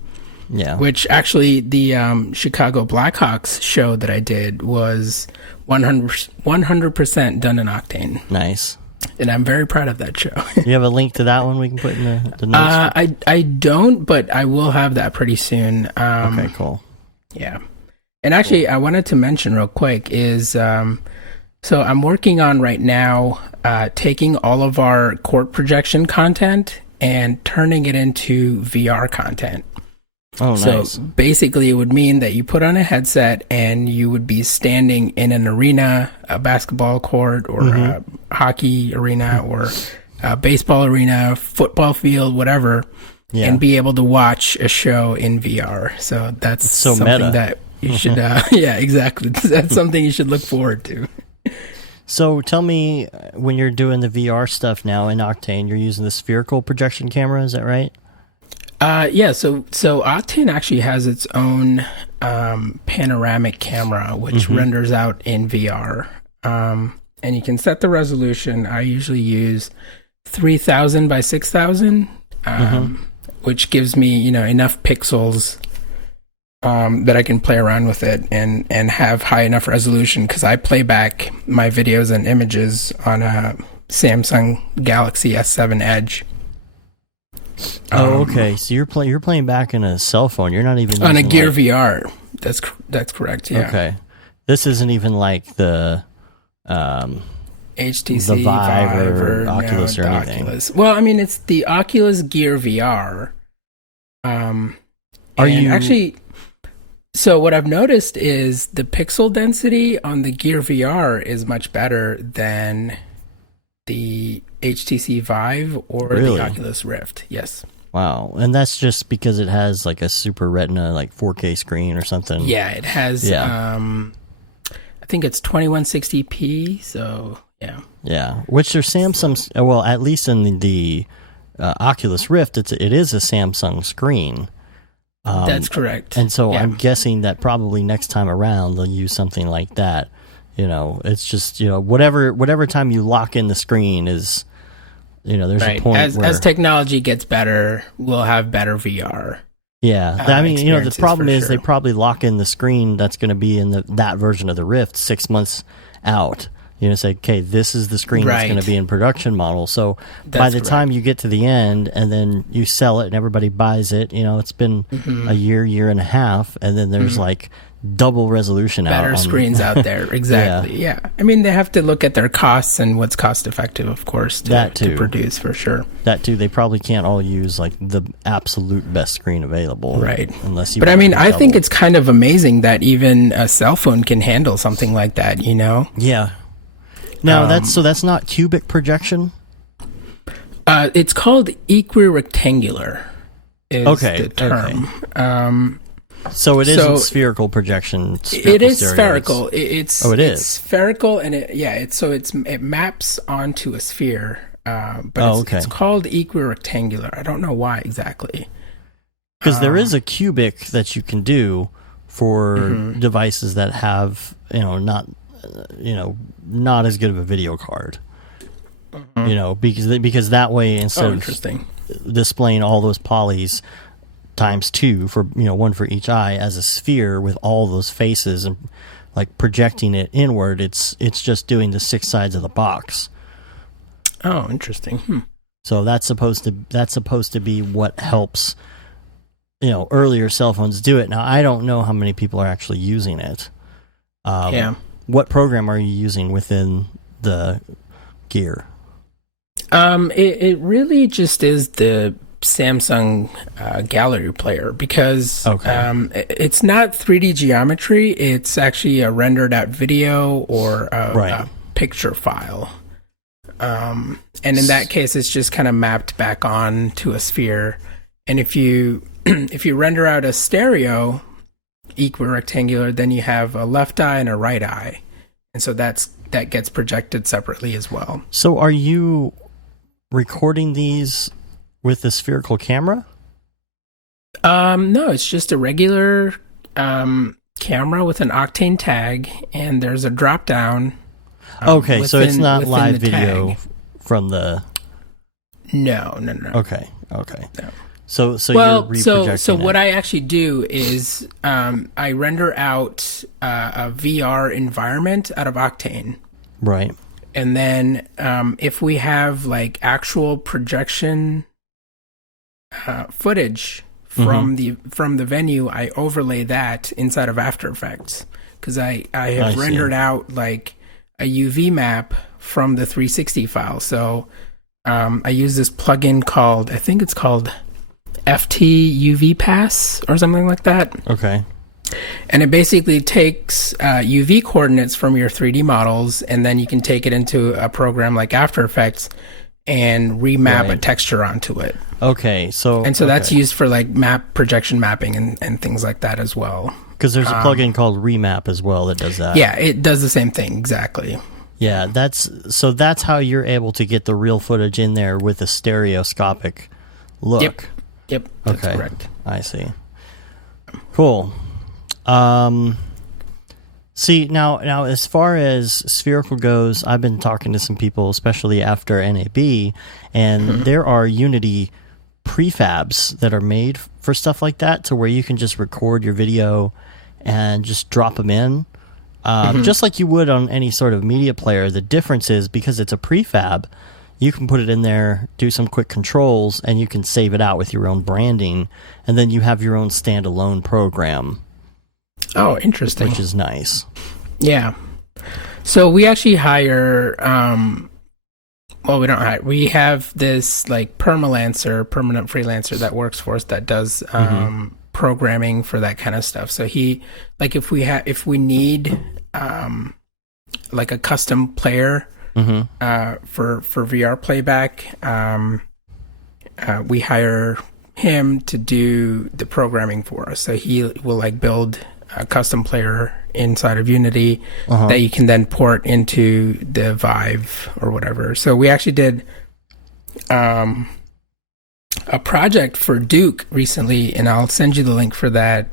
Yeah. Which actually the Chicago Blackhawks show that I did was 100% done in Octane. Nice. And I'm very proud of that show. You have a link to that one we can put in the notes? I don't, but I will have that pretty soon. Okay, cool. Yeah. And actually, I wanted to mention real quick is, so I'm working on right now taking all of our court projection content and turning it into VR content. Oh, nice. So basically, it would mean that you put on a headset and you would be standing in an arena, a basketball court, or a hockey arena, or a baseball arena, football field, whatever, and be able to watch a show in VR. So that's something meta. that you should, yeah, exactly. That's something you should look forward to. So tell me, when you're doing the VR stuff now in Octane, you're using the spherical projection camera, is that right? Yeah, so Octane actually has its own panoramic camera, which renders out in VR. And you can set the resolution. I usually use 3000 by 6000, which gives me, enough pixels that I can play around with it and have high enough resolution, because I play back my videos and images on a Samsung Galaxy S7 Edge. Oh, okay. So you're playing back in a cell phone. You're not even on a Gear VR. That's correct. Yeah. Okay. This isn't even like the HTC the Vive or Oculus or anything. Oculus. Well, I mean, it's the Oculus Gear VR. Actually? So what I've noticed is the pixel density on the Gear VR is much better than the HTC Vive or the Oculus Rift. Yes. Wow. And that's just because it has like a super retina, like 4K screen or something. Yeah, it has, I think it's 2160p. So yeah. Yeah. Which are Samsung's, well, at least in the Oculus Rift, it is a Samsung screen. That's correct. And so I'm guessing that probably next time around they'll use something like that. It's just, whatever time you lock in the screen is, there's a point as technology gets better, we'll have better VR. Yeah. I mean, the problem is they probably lock in the screen that's going to be in that version of the Rift 6 months out. You know, say, okay, this is the screen that's going to be in production model. So by the time you get to the end and then you sell it and everybody buys it, you know, it's been a year and a half, and then there's like double resolution better screens out there. Exactly. Yeah. I mean, they have to look at their costs and what's cost effective, of course, to produce, for sure. That too. They probably can't all use like the absolute best screen available. Right. Unless you. But I mean, I think it's kind of amazing that even a cell phone can handle something like that, you know? Yeah. Now that's not cubic projection? It's called equirectangular is the term. Okay. So it isn't spherical projection. It is spherical. It's is spherical, and it maps onto a sphere. But it's called equirectangular. I don't know why exactly. Because there is a cubic that you can do for devices that have not as good of a video card. You know, because that way, instead of displaying all those polys times 2 for one for each eye as a sphere with all those faces and like projecting it inward, it's just doing the 6 sides of the box. Oh, interesting. So that's supposed to be what helps earlier cell phones do it. Now I don't know how many people are actually using it. What program are you using within the Gear? It really just is the Samsung gallery player, because it's not 3D geometry. It's actually a rendered out video or a picture file. And in that case, it's just kind of mapped back on to a sphere. And if you render out a stereo equirectangular, then you have a left eye and a right eye, and so that gets projected separately as well. So are you recording these with the spherical camera? No, it's just a regular camera with an Octane tag, and there's a drop down. So it's not live video from the. No. Okay. No. So you're reprojecting so what I actually do is I render out a VR environment out of Octane. Right. And then if we have like actual projection footage from the venue, I overlay that inside of After Effects, because I have rendered out like a UV map from the 360 file. So I use this plugin called, I think it's called FT UV Pass or something like that. Okay. And it basically takes UV coordinates from your 3D models, and then you can take it into a program like After Effects and remap a texture onto it. Okay, so that's used for like projection mapping and things like that as well. Because there's a plugin called Remap as well that does that. Yeah, it does the same thing exactly. Yeah, that's how you're able to get the real footage in there with a stereoscopic look. Yep, that's correct. I see. Cool. See, now as far as spherical goes, I've been talking to some people, especially after NAB, and there are Unity prefabs that are made for stuff like that, to where you can just record your video and just drop them in, just like you would on any sort of media player. The difference is, because it's a prefab, you can put it in there, do some quick controls, and you can save it out with your own branding, and then you have your own standalone program. Oh, interesting. Which is nice. Yeah. So we actually hire, we don't hire. We have this like permanent freelancer that works for us that does programming for that kind of stuff. So he, like, if we need like a custom player for VR playback, we hire him to do the programming for us. So he will like build a custom player inside of Unity that you can then port into the Vive or whatever. So we actually did a project for Duke recently, and I'll send you the link for that.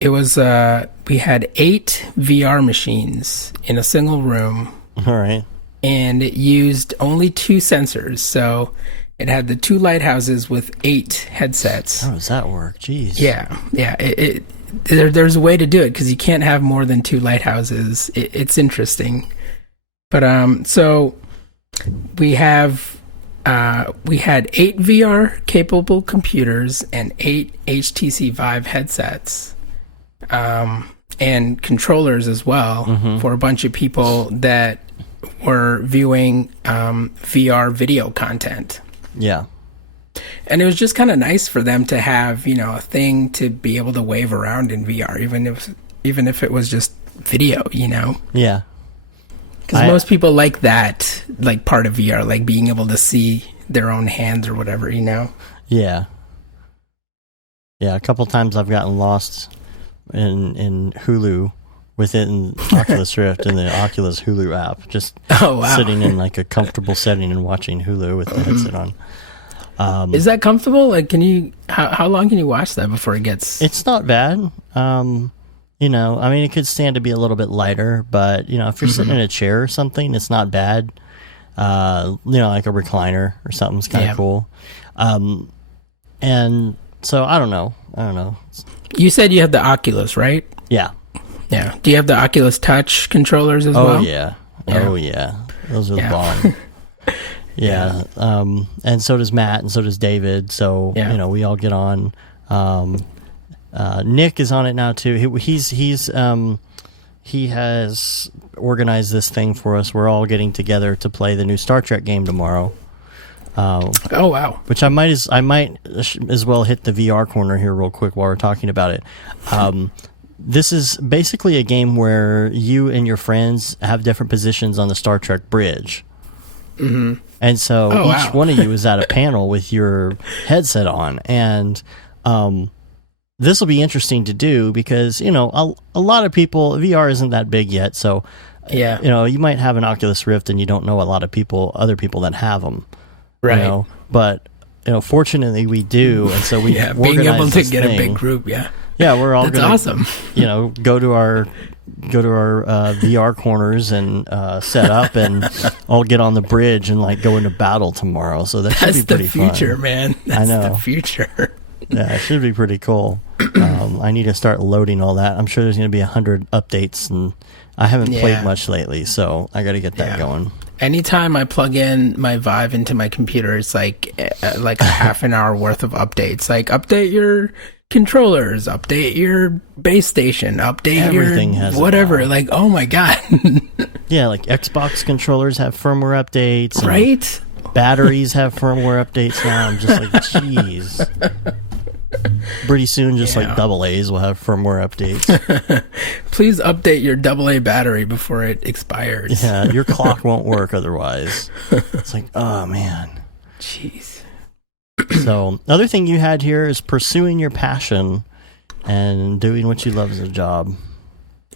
It was we had 8 VR machines in a single room. All right. And it used only 2 sensors. So It had the 2 lighthouses with 8 headsets. How does that work? Jeez. Yeah. There's a way to do it because you can't have more than 2 lighthouses. It's interesting. But so we had 8 VR capable computers and 8 HTC Vive headsets, and controllers as well for a bunch of people that were viewing VR video content. Yeah. And it was just kind of nice for them to have, a thing to be able to wave around in VR, even if it was just video, Yeah. Because most people like that, like part of VR, like being able to see their own hands or whatever, Yeah. Yeah, a couple times I've gotten lost in Hulu within Oculus Rift in the Oculus Hulu app, just sitting in like a comfortable setting and watching Hulu with the headset on. Is that comfortable? Like, how long can you watch that before it gets... It's not bad. It could stand to be a little bit lighter, but, if you're sitting in a chair or something, it's not bad. Like a recliner or something's kind of cool. And so I don't know. You said you had the Oculus, right? Yeah. Yeah. Do you have the Oculus Touch controllers as well? Yeah. Oh, yeah. Those are the bomb. Yeah. And so does Matt, and so does David. So, we all get on. Nick is on it now, too. He has organized this thing for us. We're all getting together to play the new Star Trek game tomorrow. Oh, wow. Which I might as well hit the VR corner here real quick while we're talking about it. This is basically a game where you and your friends have different positions on the Star Trek bridge. Mm-hmm. And so each one of you is at a panel with your headset on. And this will be interesting to do because, a lot of people, VR isn't that big yet. So, you might have an Oculus Rift and you don't know a lot of other people that have them. Right. But, fortunately we do. And so we being able to get a big group. Yeah. Yeah, we're all That's awesome. Go to our VR corners and set up and all get on the bridge and go into battle tomorrow. So that should be pretty fun. That's the future, man. That's the future. Yeah, it should be pretty cool. I need to start loading all that. I'm sure there's going to be 100 updates, and I haven't played much lately, so I got to get that going. Anytime I plug in my Vive into my computer, it's like a half an hour worth of updates. Like, update your controllers, update your base station, update everything your has whatever. Like, oh my god. Yeah, like Xbox controllers have firmware updates, right? Batteries have firmware updates now. I'm just like, jeez. Pretty soon, just like AA's will have firmware updates. Please update your AA battery before it expires. Yeah, your clock won't work otherwise. It's like, oh man. Jeez. So, other thing you had here is pursuing your passion and doing what you love as a job.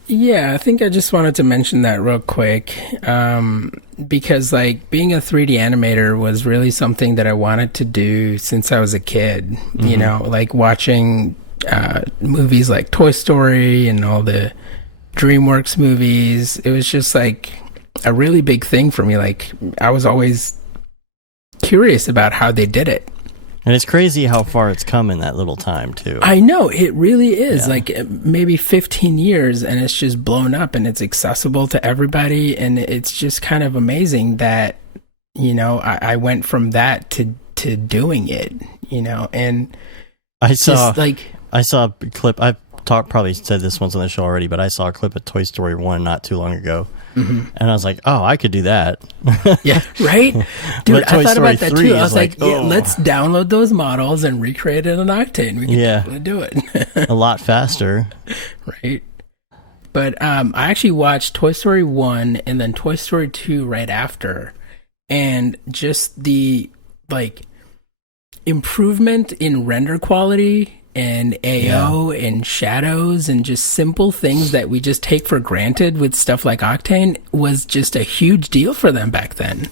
Yeah, I think I just wanted to mention that real quick because being a 3D animator was really something that I wanted to do since I was a kid. Watching movies like Toy Story and all the DreamWorks movies. It was just a really big thing for me. I was always curious about how they did it. And it's crazy how far it's come in that little time, too. I know, it really is. Maybe 15 years, and it's just blown up, and it's accessible to everybody, and it's just kind of amazing that, I went from that to doing it, and I saw a clip. I've probably said this once on the show already, but I saw a clip of Toy Story 1 not too long ago. Mm-hmm. And I was like, oh, I could do that. Yeah, right? Dude, I thought about that too. I was like, oh. Let's download those models and recreate it in Octane. We can definitely do it. A lot faster. Right. But I actually watched Toy Story 1 and then Toy Story 2 right after. And just the, improvement in render quality and AO and shadows and just simple things that we just take for granted with stuff like Octane was just a huge deal for them back then,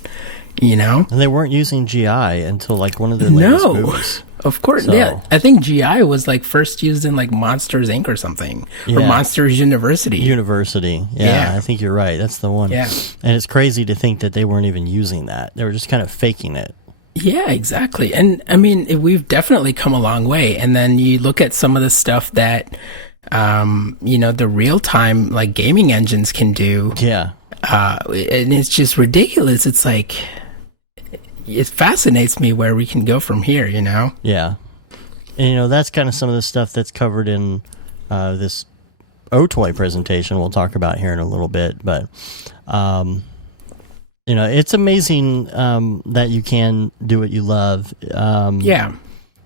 And they weren't using GI until one of their latest movies. Of course, yeah. I think GI was first used in Monsters Inc. or something, or Monsters University. Yeah, I think you're right. That's the one. Yeah, and it's crazy to think that they weren't even using that. They were just kind of faking it. Yeah, exactly. And I mean, we've definitely come a long way. And then you look at some of the stuff that, the real time like gaming engines can do. Yeah. And it's just ridiculous. It's like, it fascinates me where we can go from here, Yeah. And, that's kind of some of the stuff that's covered in this OTOY presentation we'll talk about here in a little bit. But, it's amazing that you can do what you love. Yeah.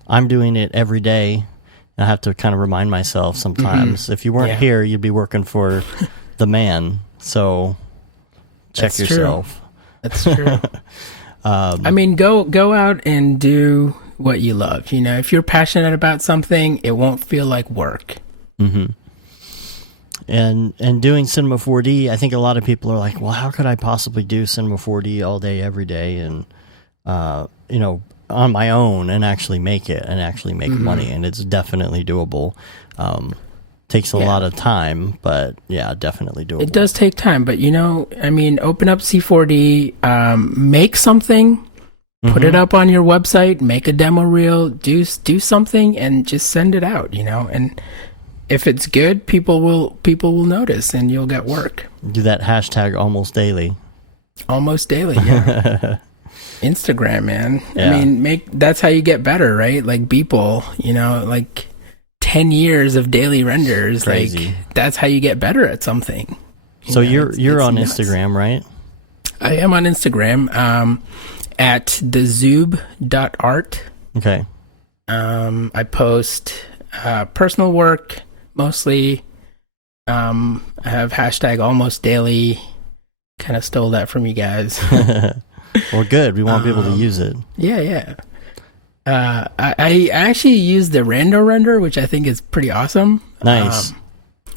I'm doing it every day. I have to kind of remind myself sometimes. Mm-hmm. If you weren't here, you'd be working for the man. So check That's yourself. True. That's true. I mean, go out and do what you love. If you're passionate about something, it won't feel like work. Mm-hmm. And doing Cinema 4D, I think a lot of people are like, well, how could I possibly do Cinema 4D all day, every day, and on my own and actually make it and actually make money? And it's definitely doable. Takes a lot of time, but yeah, definitely doable. It does take time, but open up C4D, make something, put it up on your website, make a demo reel, do something, and just send it out. And if it's good, people will notice, and you'll get work. Do that hashtag almost daily. Almost daily, yeah. Instagram, man. Yeah. I mean, that's how you get better, right? Like Beeple, like 10 years of daily renders. Crazy. Like that's how you get better at something. So you're on nuts. Instagram, right? I am on Instagram at thezoob.art. Okay. I post personal work mostly. I have hashtag almost daily. Kind of stole that from you guys. Well, good. We want people to use it. Yeah. I actually use the rando render, which I think is pretty awesome. Nice.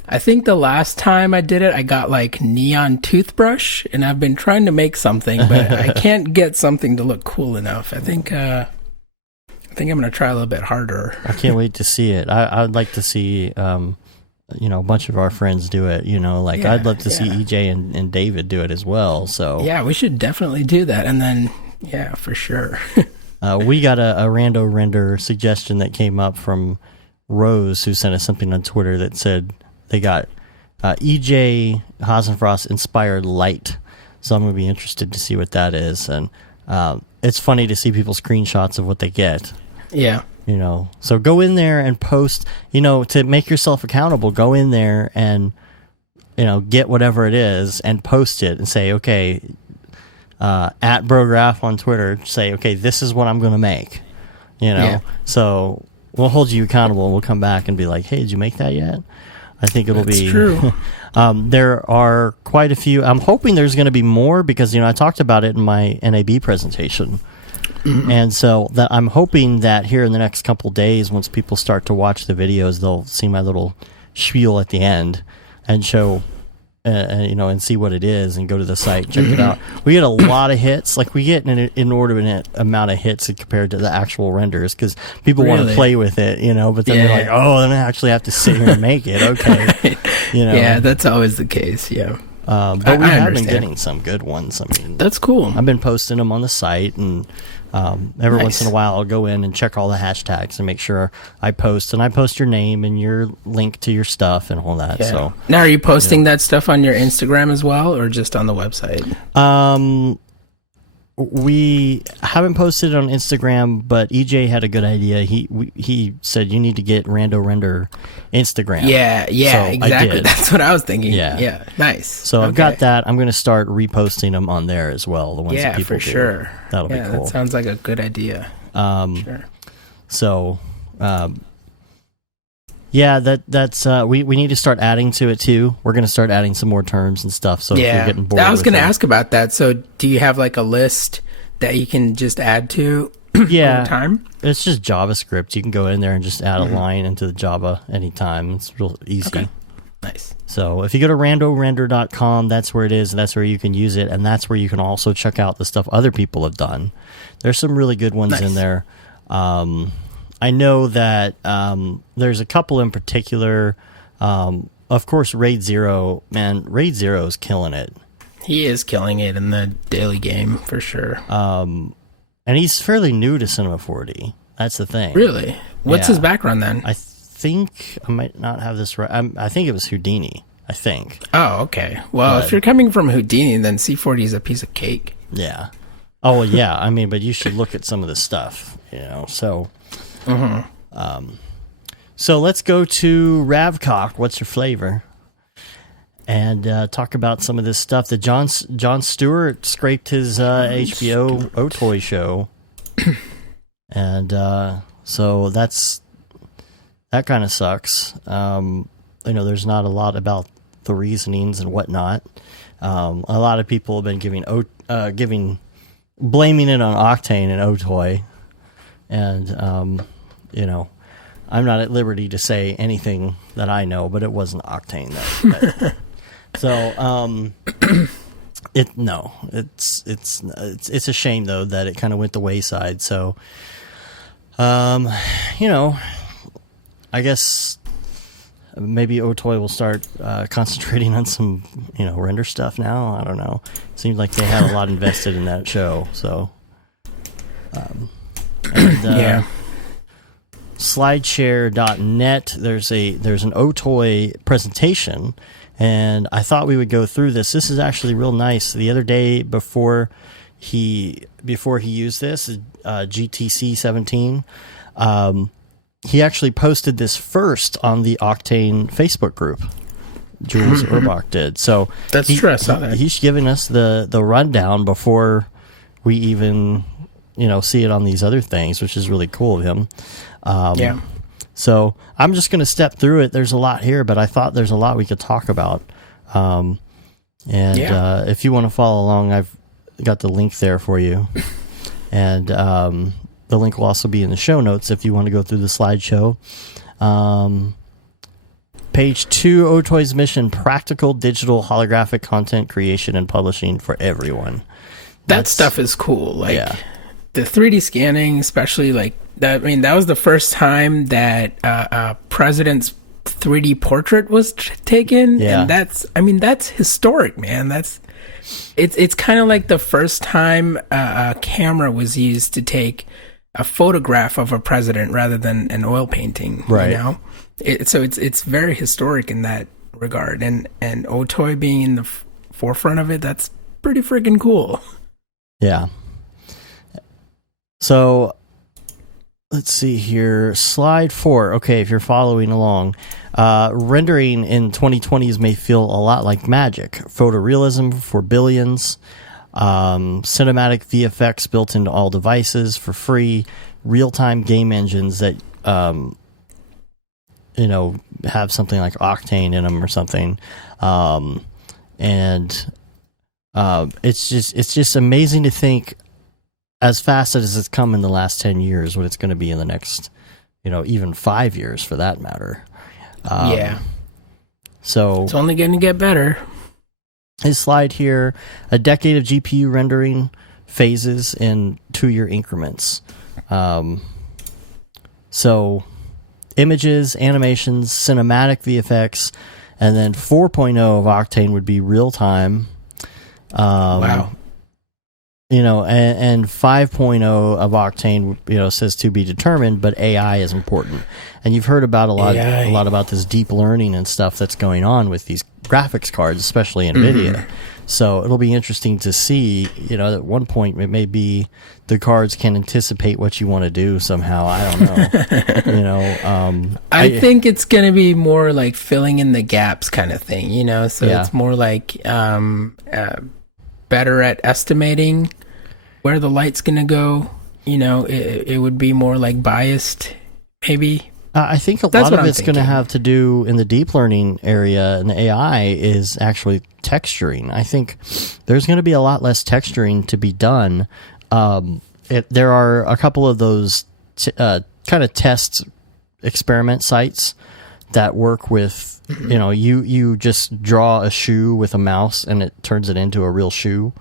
I think the last time I did it, I got like neon toothbrush, and I've been trying to make something, but I can't get something to look cool enough. I think I'm gonna try a little bit harder. I can't wait to see it. I'd like to see a bunch of our friends do it. I'd love to see EJ and David do it as well. So yeah, we should definitely do that, and then for sure. We got a rando render suggestion that came up from Rose, who sent us something on Twitter that said they got EJ Hasenfrost inspired light. So I'm going to be interested to see what that is. And it's funny to see people's screenshots of what they get. Yeah. So go in there and post, to make yourself accountable, go in there and, get whatever it is and post it and say, okay, at Brograph on Twitter, say, okay, this is what I'm going to make, So we'll hold you accountable, and we'll come back and be like, hey, did you make that yet? I think it'll That's be true. There are quite a few. I'm hoping there's going to be more because, I talked about it in my NAB presentation. Mm-hmm. And so I'm hoping that here in the next couple days, once people start to watch the videos, they'll see my little spiel at the end and show, and see what it is and go to the site, check it out. We get a lot of hits. Like we get an inordinate amount of hits compared to the actual renders because people want to play with it, but then they're like, oh, then I actually have to sit here and make it. Okay. Right. Yeah, that's always the case. Yeah. But we have been getting some good ones. I mean, that's cool. I've been posting them on the site, and every once in a while I'll go in and check all the hashtags and make sure I post. And I post your name and your link to your stuff and all that. Yeah. So now, are you posting that stuff on your Instagram as well, or just on the website? We haven't posted it on Instagram, but EJ had a good idea. He said you need to get Rando Render Instagram. Yeah, so exactly. That's what I was thinking. Yeah, nice. So I've got that. I'm going to start reposting them on there as well. The ones that people for sure. That'll be cool. That sounds like a good idea. Sure. So, that's we need to start adding to it too. We're going to start adding some more terms and stuff. So if you're getting bored, I was going to ask about that. So do you have like a list that you can just add to? Yeah, over time? It's just JavaScript. You can go in there and just add a line into the Java anytime. It's real easy. Okay. Nice. So if you go to randorender.com, that's where it is. That's where you can use it, and that's where you can also check out the stuff other people have done. There's some really good ones in there. I know that there's a couple in particular. Of course, Raid Zero. Man, Raid Zero is killing it. He is killing it in the daily game for sure. And he's fairly new to Cinema 4D. That's the thing. Really? What's his background then? I think I might not have this right. I think it was Houdini. I think. Oh, okay. Well, if you're coming from Houdini, then C4D is a piece of cake. Yeah. Oh, well, yeah. I mean, but you should look at some of the stuff, So, so let's go to Ravcock. What's your flavor? And talk about some of this stuff that Jon Stewart scraped his HBO Otoy show, and so that kind of sucks. There's not a lot about the reasonings and whatnot. A lot of people have been blaming it on Octane and Otoy, and I'm not at liberty to say anything that I know, but it wasn't Octane that so it's a shame though that it kind of went the wayside. So I guess maybe Otoy will start concentrating on some render stuff now. I don't know. Seems like they had a lot invested in that show. So yeah. Slideshare.net. There's an Otoy presentation, and I thought we would go through this. This is actually real nice. The other day before he used this, GTC 17, he actually posted this first on the Octane Facebook group. Jules Urbach did. So that's true. I saw that. He's giving us the rundown before we even see it on these other things, which is really cool of him. Yeah. So I'm just going to step through it. There's a lot here, but I thought there's a lot we could talk about. If you want to follow along, I've got the link there for you. And the link will also be in the show notes if you want to go through the slideshow. Page 2, Otoy's mission, practical digital holographic content creation and publishing for everyone. That stuff is cool. Like, yeah. The 3D scanning, especially like that. I mean, that was the first time that a president's 3D portrait was taken. Yeah. And that's historic, man. It's kind of like the first time a camera was used to take a photograph of a president rather than an oil painting. Right. So it's very historic in that regard. And Otoy being in the forefront of it, that's pretty freaking cool. Yeah. So let's see here. Slide 4. Okay, if you're following along, rendering in 2020s may feel a lot like magic. Photorealism for billions, cinematic VFX built into all devices for free, real-time game engines that have something like Octane in them or something, it's just amazing to think, as fast as it's come in the last 10 years, what it's going to be in the next, even 5 years for that matter. So it's only going to get better. His slide here, a decade of GPU rendering phases in 2-year increments. So images, animations, cinematic VFX, and then 4.0 of Octane would be real time. Wow. And 5.0 of Octane, says to be determined, but AI is important. And you've heard about a lot about this deep learning and stuff that's going on with these graphics cards, especially NVIDIA. Mm-hmm. So it'll be interesting to see, at one point it may be the cards can anticipate what you want to do somehow. I don't know. I think it's going to be more like filling in the gaps kind of thing, So it's more like better at estimating where the light's going to go. It would be more like biased, maybe. I think a lot of it's going to have to do in the deep learning area, and the AI is actually texturing. I think there's going to be a lot less texturing to be done. There are a couple of those kind of test experiment sites that work with, you just draw a shoe with a mouse and it turns it into a real shoe.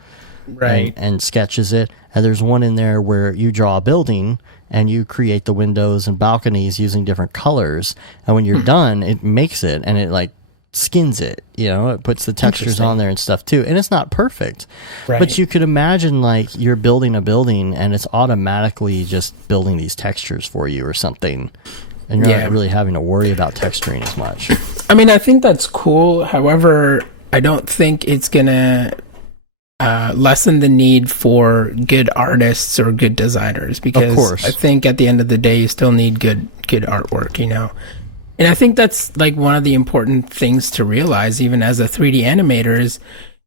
Right. And sketches it. And there's one in there where you draw a building and you create the windows and balconies using different colors. And when you're done, it makes it, and it skins it, it puts the textures on there and stuff too, and it's not perfect, but you could imagine like you're building a building and it's automatically just building these textures for you or something, and you're not really having to worry about texturing as much. I mean, I think that's cool. However, I don't think it's gonna lessen the need for good artists or good designers, because of course. I think at the end of the day you still need good artwork, And I think that's like one of the important things to realize, even as a 3D animator, is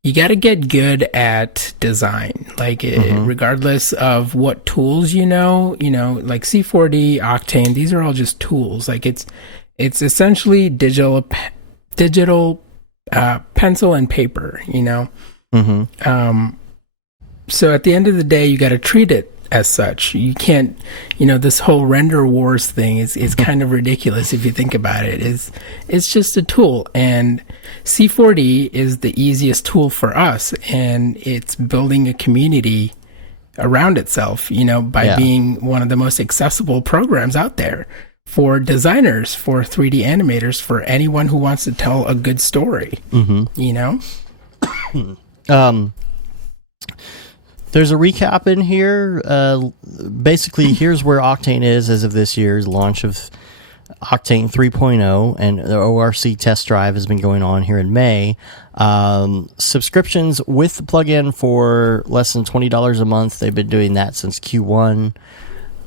you got to get good at design. Like regardless of what tools like C4D, Octane, these are all just tools. Like it's essentially digital pencil and paper. So at the end of the day, you got to treat it as such. You can't, this whole render wars thing is kind of ridiculous if you think about it. It's just a tool, and C4D is the easiest tool for us, and it's building a community around itself, by being one of the most accessible programs out there for designers, for 3D animators, for anyone who wants to tell a good story, There's a recap in here. Basically, here's where Octane is as of this year's launch of Octane 3.0, and the ORC test drive has been going on here in May. Subscriptions with the plugin for less than $20 a month. They've been doing that since Q1.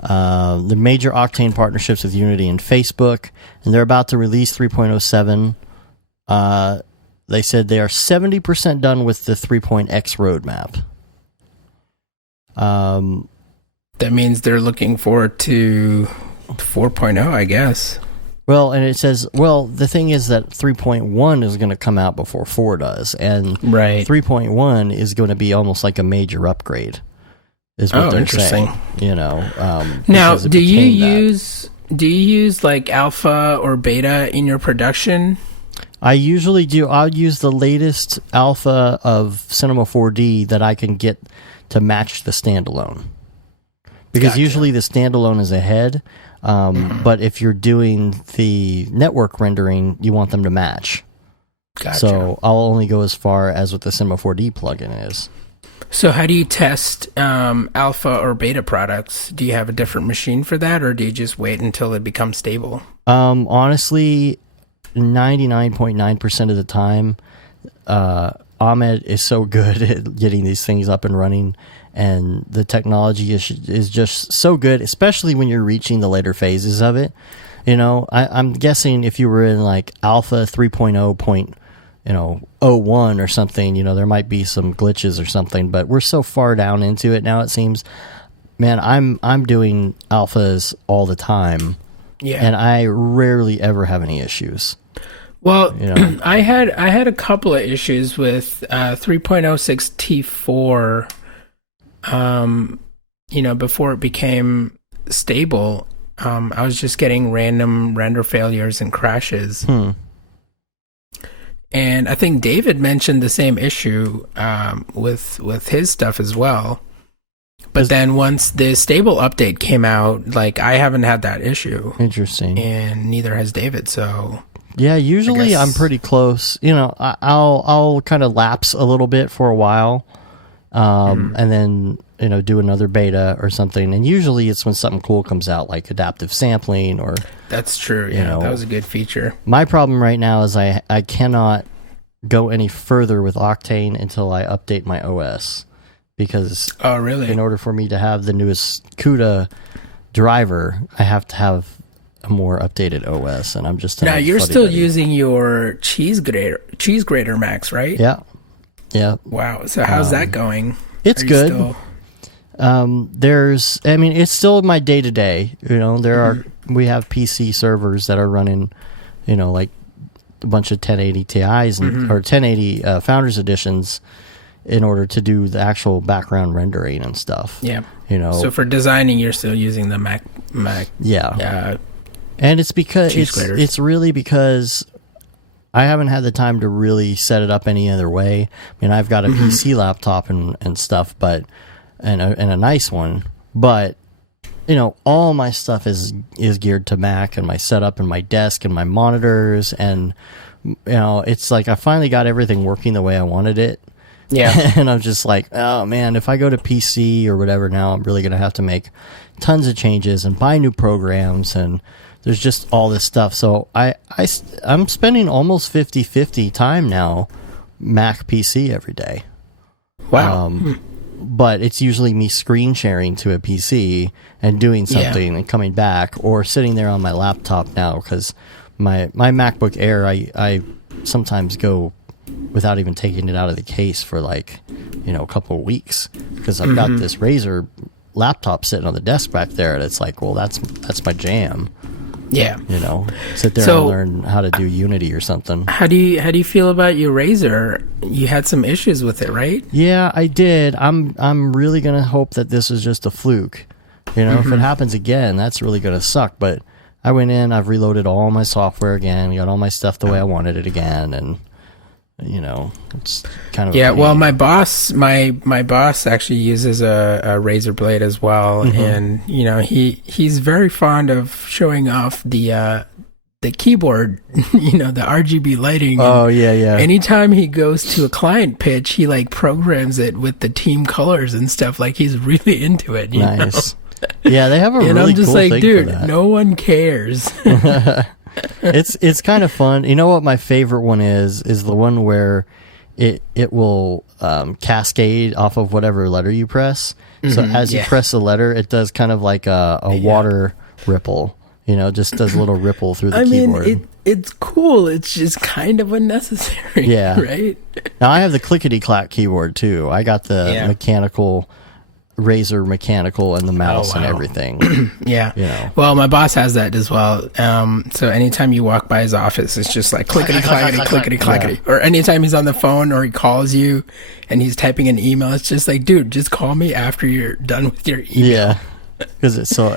The major Octane partnerships with Unity and Facebook, and they're about to release 3.07. They said they are 70% done with the 3.x roadmap. That means they're looking forward to 4.0, I guess. Well, and it says, the thing is that 3.1 is going to come out before 4 does, and 3.1 is going to be almost like a major upgrade, is what they're saying. Now, do you use like alpha or beta in your production? I usually do. I'll use the latest alpha of Cinema 4D that I can get to match the standalone, because usually the standalone is ahead, but if you're doing the network rendering, you want them to match. So I'll only go as far as what the Cinema 4D plugin is. So how do you test alpha or beta products? Do you have a different machine for that, or do you just wait until it becomes stable? Honestly, 99.9% of the time, Ahmed is so good at getting these things up and running, and the technology is just so good, especially when you're reaching the later phases of it. I'm guessing if you were in like alpha 3.0.01 or something, there might be some glitches or something, but we're so far down into it now, it seems. Man, I'm doing alphas all the time, and I rarely ever have any issues. Well, I had a couple of issues with 3.06 T4. Before it became stable, I was just getting random render failures and crashes. And I think David mentioned the same issue with his stuff as well. But then once the stable update came out, like, I haven't had that issue. Interesting. And neither has David, so... Yeah, usually I'm pretty close. I'll kind of lapse a little bit for a while, and then do another beta or something. And usually it's when something cool comes out, like adaptive sampling or. That's true. Yeah, that was a good feature. My problem right now is I cannot go any further with Octane until I update my OS, because in order for me to have the newest CUDA driver, I have to have a more updated OS, and I'm just now. You're still using your cheese grater Max, right? Yeah. Wow. So how's that going? It's good. It's still my day to day. We have PC servers that are running, like a bunch of 1080 Ti's and or 1080 Founders Editions in order to do the actual background rendering and stuff. Yeah. So for designing, you're still using the Mac. Yeah. And it's because it's really because I haven't had the time to really set it up any other way. I've got a PC laptop and stuff, but and a nice one, but all my stuff is geared to Mac, and my setup and my desk and my monitors and it's like I finally got everything working the way I wanted it. Yeah. And I'm just like, oh man, if I go to PC or whatever now, I'm really going to have to make tons of changes and buy new programs, and there's just all this stuff. So I'm spending almost 50-50 time now Mac PC every day. Wow. But it's usually me screen sharing to a PC and doing something and coming back, or sitting there on my laptop now, because my MacBook Air, I sometimes go without even taking it out of the case for like, a couple of weeks, because I've got this Razer laptop sitting on the desk back there, and it's like, well, that's my jam. Yeah. Sit there and learn how to do Unity or something. How do you feel about your Razer? You had some issues with it, right? Yeah, I did. I'm really gonna hope that this is just a fluke. If it happens again, that's really gonna suck. But I went in, I've reloaded all my software again, got all my stuff the way I wanted it again, and it's kind of well, my boss actually uses a Razer Blade as well, and he's very fond of showing off the keyboard, the RGB lighting. Oh yeah. Anytime he goes to a client pitch, he like programs it with the team colors and stuff. Like, he's really into it. Nice. Yeah, they have a and really I'm just cool like, thing dude, for that. no one cares. It's kind of fun. You know what my favorite one is the one where it will cascade off of whatever letter you press. So as you press the letter, it does kind of like a water ripple. Just does a little ripple through the keyboard. Mean, it's cool. It's just kind of unnecessary. Yeah. Right? Now I have the clickety-clack keyboard too. I got the mechanical Razer mechanical and the mouse and everything. Yeah. Well, my boss has that as well. So anytime you walk by his office, it's just like clickety clackety, clickety clackety. Or anytime he's on the phone or he calls you and he's typing an email, it's just like, dude, just call me after you're done with your email. Yeah. Because it's so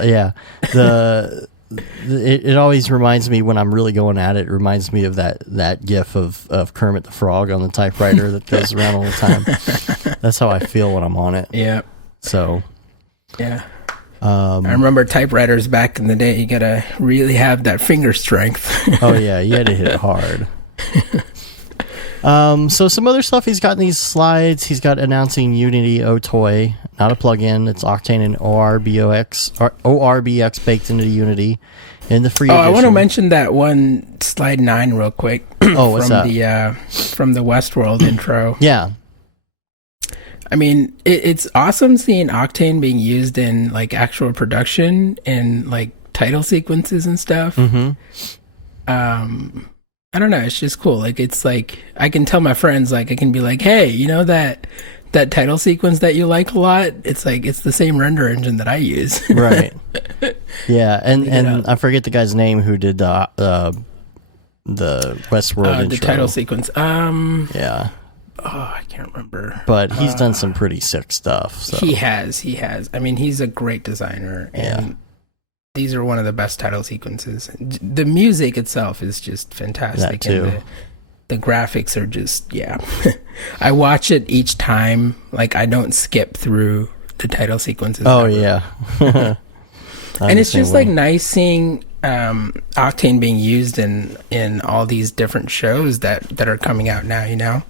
it always reminds me, when I'm really going at it, reminds me of that gif of Kermit the Frog on the typewriter that goes around all the time. That's how I feel when I'm on it. Yeah. So, yeah. I remember typewriters back in the day. You gotta really have that finger strength. Oh yeah, you had to hit it hard. So some other stuff he's got in these slides. He's got announcing Unity OTOY, not a plugin. It's Octane and ORBX baked into Unity in the free edition. I want to mention that one slide 9 real quick. Oh, what's that? From the Westworld intro. Yeah. I mean, it's awesome seeing Octane being used in like actual production and like title sequences and stuff. I don't know. It's just cool. Like, it's like I can tell my friends, like I can be like, hey, that title sequence that you like a lot, it's like it's the same render engine that I use. Right. Yeah, and I forget the guy's name who did the Westworld intro. The title sequence. Yeah. Oh, I can't remember. But he's done some pretty sick stuff. So. He has. I mean, he's a great designer, and these are one of the best title sequences. The music itself is just fantastic. That too. And the graphics are just, I watch it each time. Like, I don't skip through the title sequences. Oh, ever. yeah. And it's just like nice seeing Octane being used in all these different shows that are coming out now,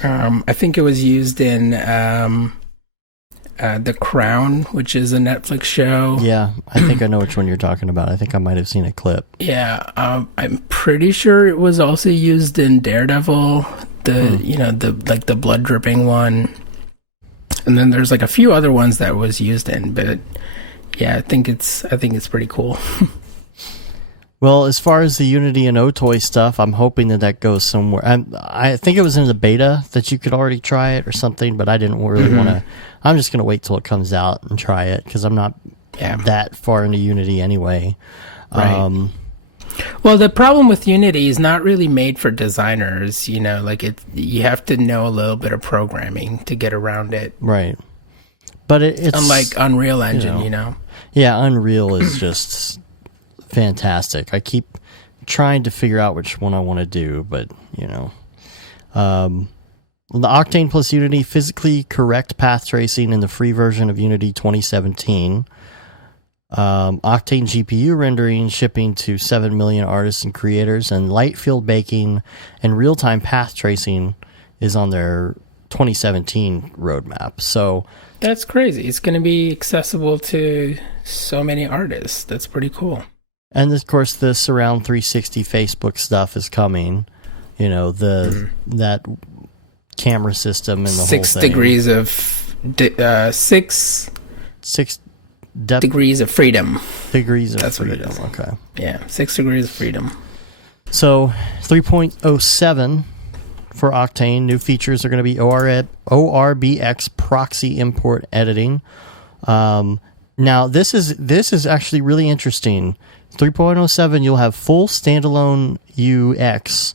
I think it was used in The Crown, which is a Netflix show. Yeah, I think I know which one you're talking about. I think I might have seen a clip. Yeah, I'm pretty sure it was also used in Daredevil, the blood dripping one. And then there's like a few other ones that was used in, but yeah, I think it's pretty cool. Well, as far as the Unity and OTOY stuff, I'm hoping that goes somewhere. I think it was in the beta that you could already try it or something, but I didn't really want to. I'm just going to wait till it comes out and try it, because I'm not that far into Unity anyway. Right. Well, the problem with Unity is not really made for designers. You have to know a little bit of programming to get around it. Right. But it's unlike Unreal Engine, Yeah, Unreal is just fantastic. I keep trying to figure out which one I want to do, but the Octane plus Unity physically correct path tracing in the free version of Unity 2017. Octane GPU rendering shipping to 7 million artists and creators, and light field baking and real-time path tracing is on their 2017 roadmap. So that's crazy. It's going to be accessible to so many artists. That's pretty cool. And of course, the Surround 360 Facebook stuff is coming. You know, that camera system and the whole thing. 6 degrees of 6 degrees of freedom. Degrees of That's freedom. What it is. Okay. Yeah, 6 degrees of freedom. So 3.07 for Octane. New features are going to be ORBX proxy import editing. Now this is actually really interesting. 3.07, you'll have full standalone UX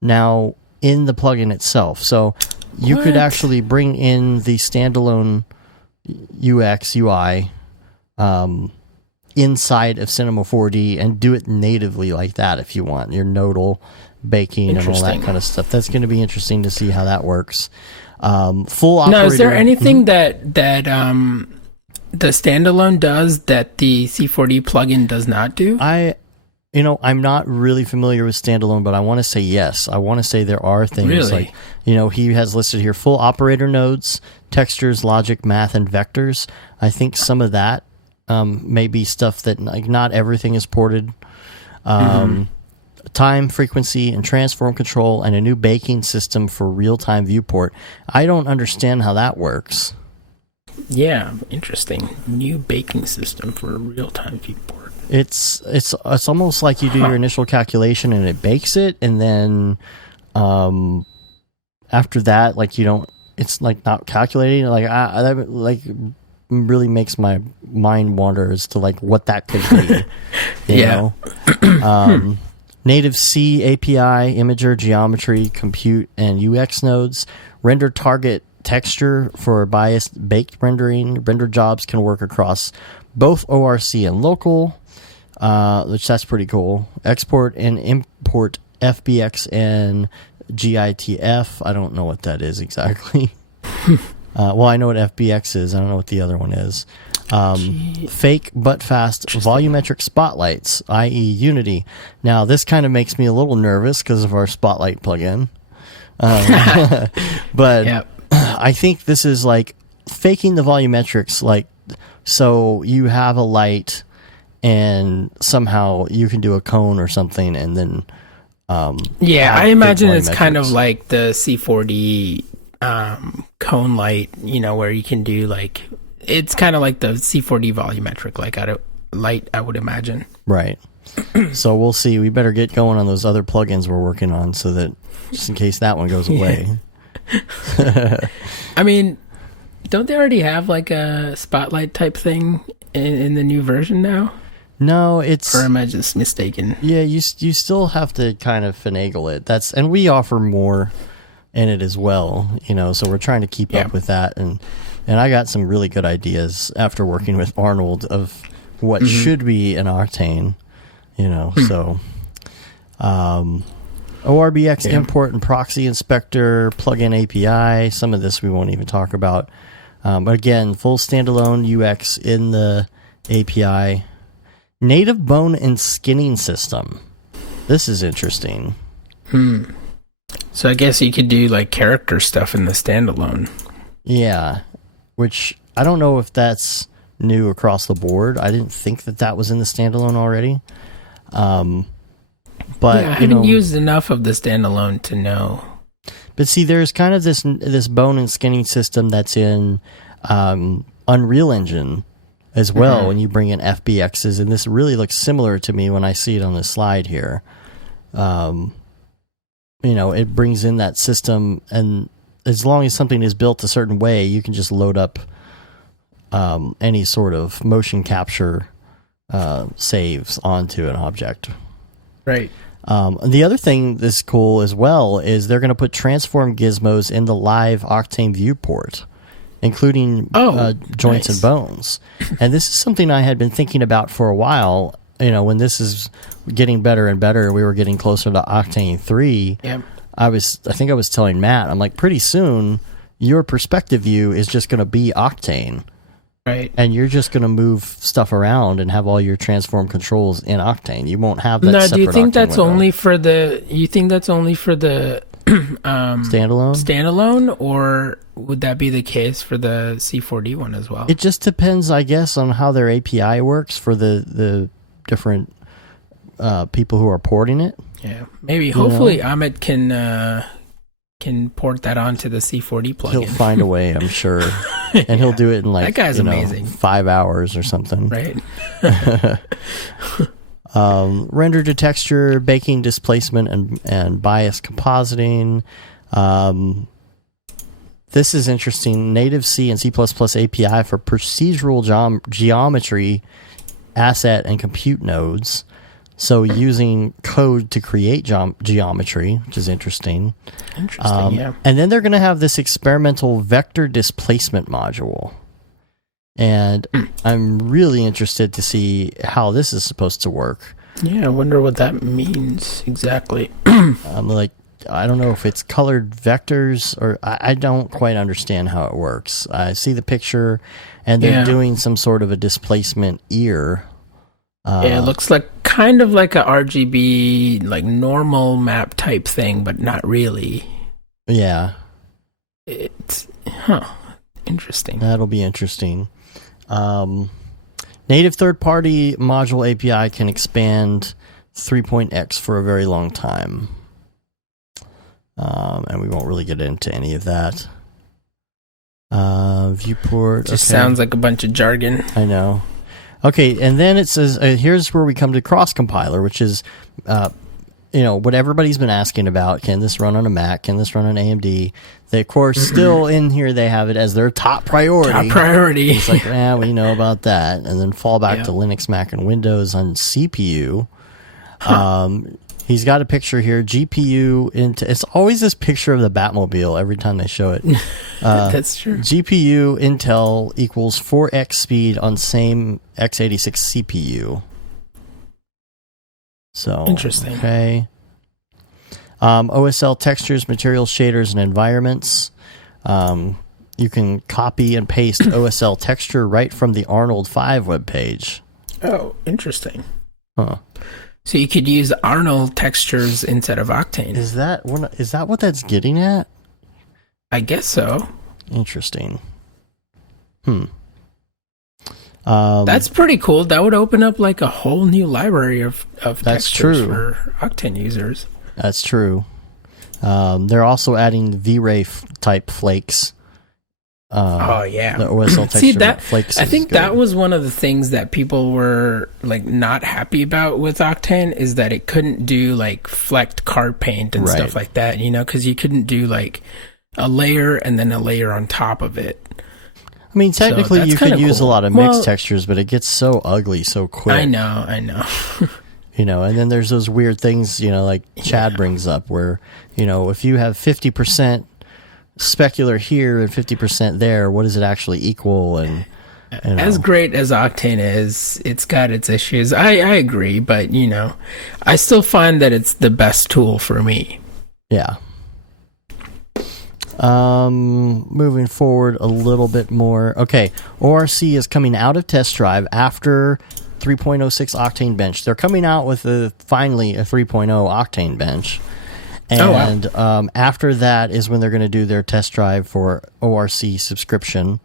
now in the plugin itself. So you could actually bring in the standalone UX UI inside of Cinema 4D and do it natively like that if you want. Your nodal baking and all that kind of stuff. That's going to be interesting to see how that works. Full operator. Now, is there anything that the standalone does that the C4D plugin does not do? I'm not really familiar with standalone, but I want to say yes. I want to say there are things like, he has listed here full operator nodes, textures, logic, math, and vectors. I think some of that may be stuff that like not everything is ported. Time, frequency, and transform control, and a new baking system for real-time viewport. I don't understand how that works. Yeah, interesting. New baking system for a real-time viewport. It's almost like you do your initial calculation and it bakes it, and then after that, like you don't. It's like not calculating. Like that like really makes my mind wander as to like what that could be. You know? Native C API, imager, geometry, compute, and UX nodes. Render target texture for biased baked rendering. Render jobs can work across both ORC and local, which that's pretty cool. Export and import FBX and GITF. I don't know what that is exactly. Well, I know what FBX is. I don't know what the other one is. Fake but fast volumetric spotlights, i.e. Unity. Now, this kind of makes me a little nervous because of our Spotlight plugin. But yep. I think this is like faking the volumetrics, like so you have a light and somehow you can do a cone or something and then I imagine it's kind of like the C4D cone light, where you can do like it's kind of like the C4D volumetric light, I would imagine. Right. So we'll see. We better get going on those other plugins we're working on so that just in case that one goes away. I mean, don't they already have like a spotlight type thing in the new version now? No, it's... Or am I just mistaken? Yeah, you still have to kind of finagle it. And we offer more in it as well, so we're trying to keep up with that. And I got some really good ideas after working with Arnold of what should be an Octane, so... ORBX import and proxy inspector, plugin API. Some of this we won't even talk about. But again, full standalone UX in the API. Native bone and skinning system. This is interesting. So I guess you could do like character stuff in the standalone. Yeah, which I don't know if that's new across the board. I didn't think that was in the standalone already. But I haven't used enough of the standalone to know. But see, there's kind of this bone and skinning system that's in Unreal Engine as well when you bring in FBXs, and this really looks similar to me when I see it on this slide here. It brings in that system, and as long as something is built a certain way, you can just load up any sort of motion capture saves onto an object. Right. The other thing that's cool as well is they're going to put transform gizmos in the live Octane viewport, including joints and bones. And this is something I had been thinking about for a while. When this is getting better and better, we were getting closer to Octane 3. Yep. I think I was telling Matt, I'm like, pretty soon your perspective view is just going to be Octane. Right. And you're just going to move stuff around and have all your transform controls in Octane. You won't have that. Now, separate do you think Octane that's window. only for the? You think that's only for the standalone, or would that be the case for the C4D one as well? It just depends, I guess, on how their API works for the different people who are porting it. Yeah, maybe. Hopefully, Amit can port that onto the C4D plugin. He'll find a way, I'm sure, and he'll do it in like that guy's amazing. 5 hours or something. Right. Render to texture, baking displacement, and bias compositing. This is interesting. Native C and C++ API for procedural geometry, asset, and compute nodes. So using code to create geometry, which is interesting. Yeah. And then they're going to have this experimental vector displacement module. And I'm really interested to see how this is supposed to work. Yeah, I wonder what that means exactly. I don't know if it's colored vectors, or I don't quite understand how it works. I see the picture, and they're doing some sort of a displacement ear. It looks like kind of like a RGB, like normal map type thing, but not really. Yeah. It's interesting. That'll be interesting. Native third-party module API can expand 3.x for a very long time. And we won't really get into any of that. Viewport. Just sounds like a bunch of jargon. I know. Okay, and then it says, here's where we come to cross-compiler, which is, what everybody's been asking about. Can this run on a Mac? Can this run on AMD? They, of course, still in here, they have it as their top priority. Top priority. It's like, we know about that. And then fall back to Linux, Mac, and Windows on CPU. He's got a picture here, GPU into. It's always this picture of the Batmobile every time they show it. That's true. GPU Intel equals 4x speed on same x86 CPU. So interesting. Okay. OSL textures, materials, shaders, and environments. You can copy and paste OSL texture right from the Arnold 5 webpage. Oh, interesting. Huh. So you could use Arnold textures instead of Octane. Is that what that's getting at? I guess so. Interesting. That's pretty cool. That would open up like a whole new library of textures for Octane users. That's true. They're also adding V-Ray type flakes. The OSL texture flakes. I think that was one of the things that people were like not happy about with Octane, is that it couldn't do like flecked card paint and stuff like that. Because you couldn't do like a layer and then a layer on top of it. I mean, technically, you could use a lot of mixed textures, but it gets so ugly so quick. I know. And then there's those weird things, like Chad brings up, where, if you have 50% specular here and 50% there, what does it actually equal? And as great as Octane is, it's got its issues. I agree, but I still find that it's the best tool for me. Yeah. Moving forward a little bit more. Okay, ORC is coming out of test drive after 3.06 Octane Bench. They're coming out with finally a 3.0 Octane Bench. And after that is when they're going to do their test drive for ORC subscription.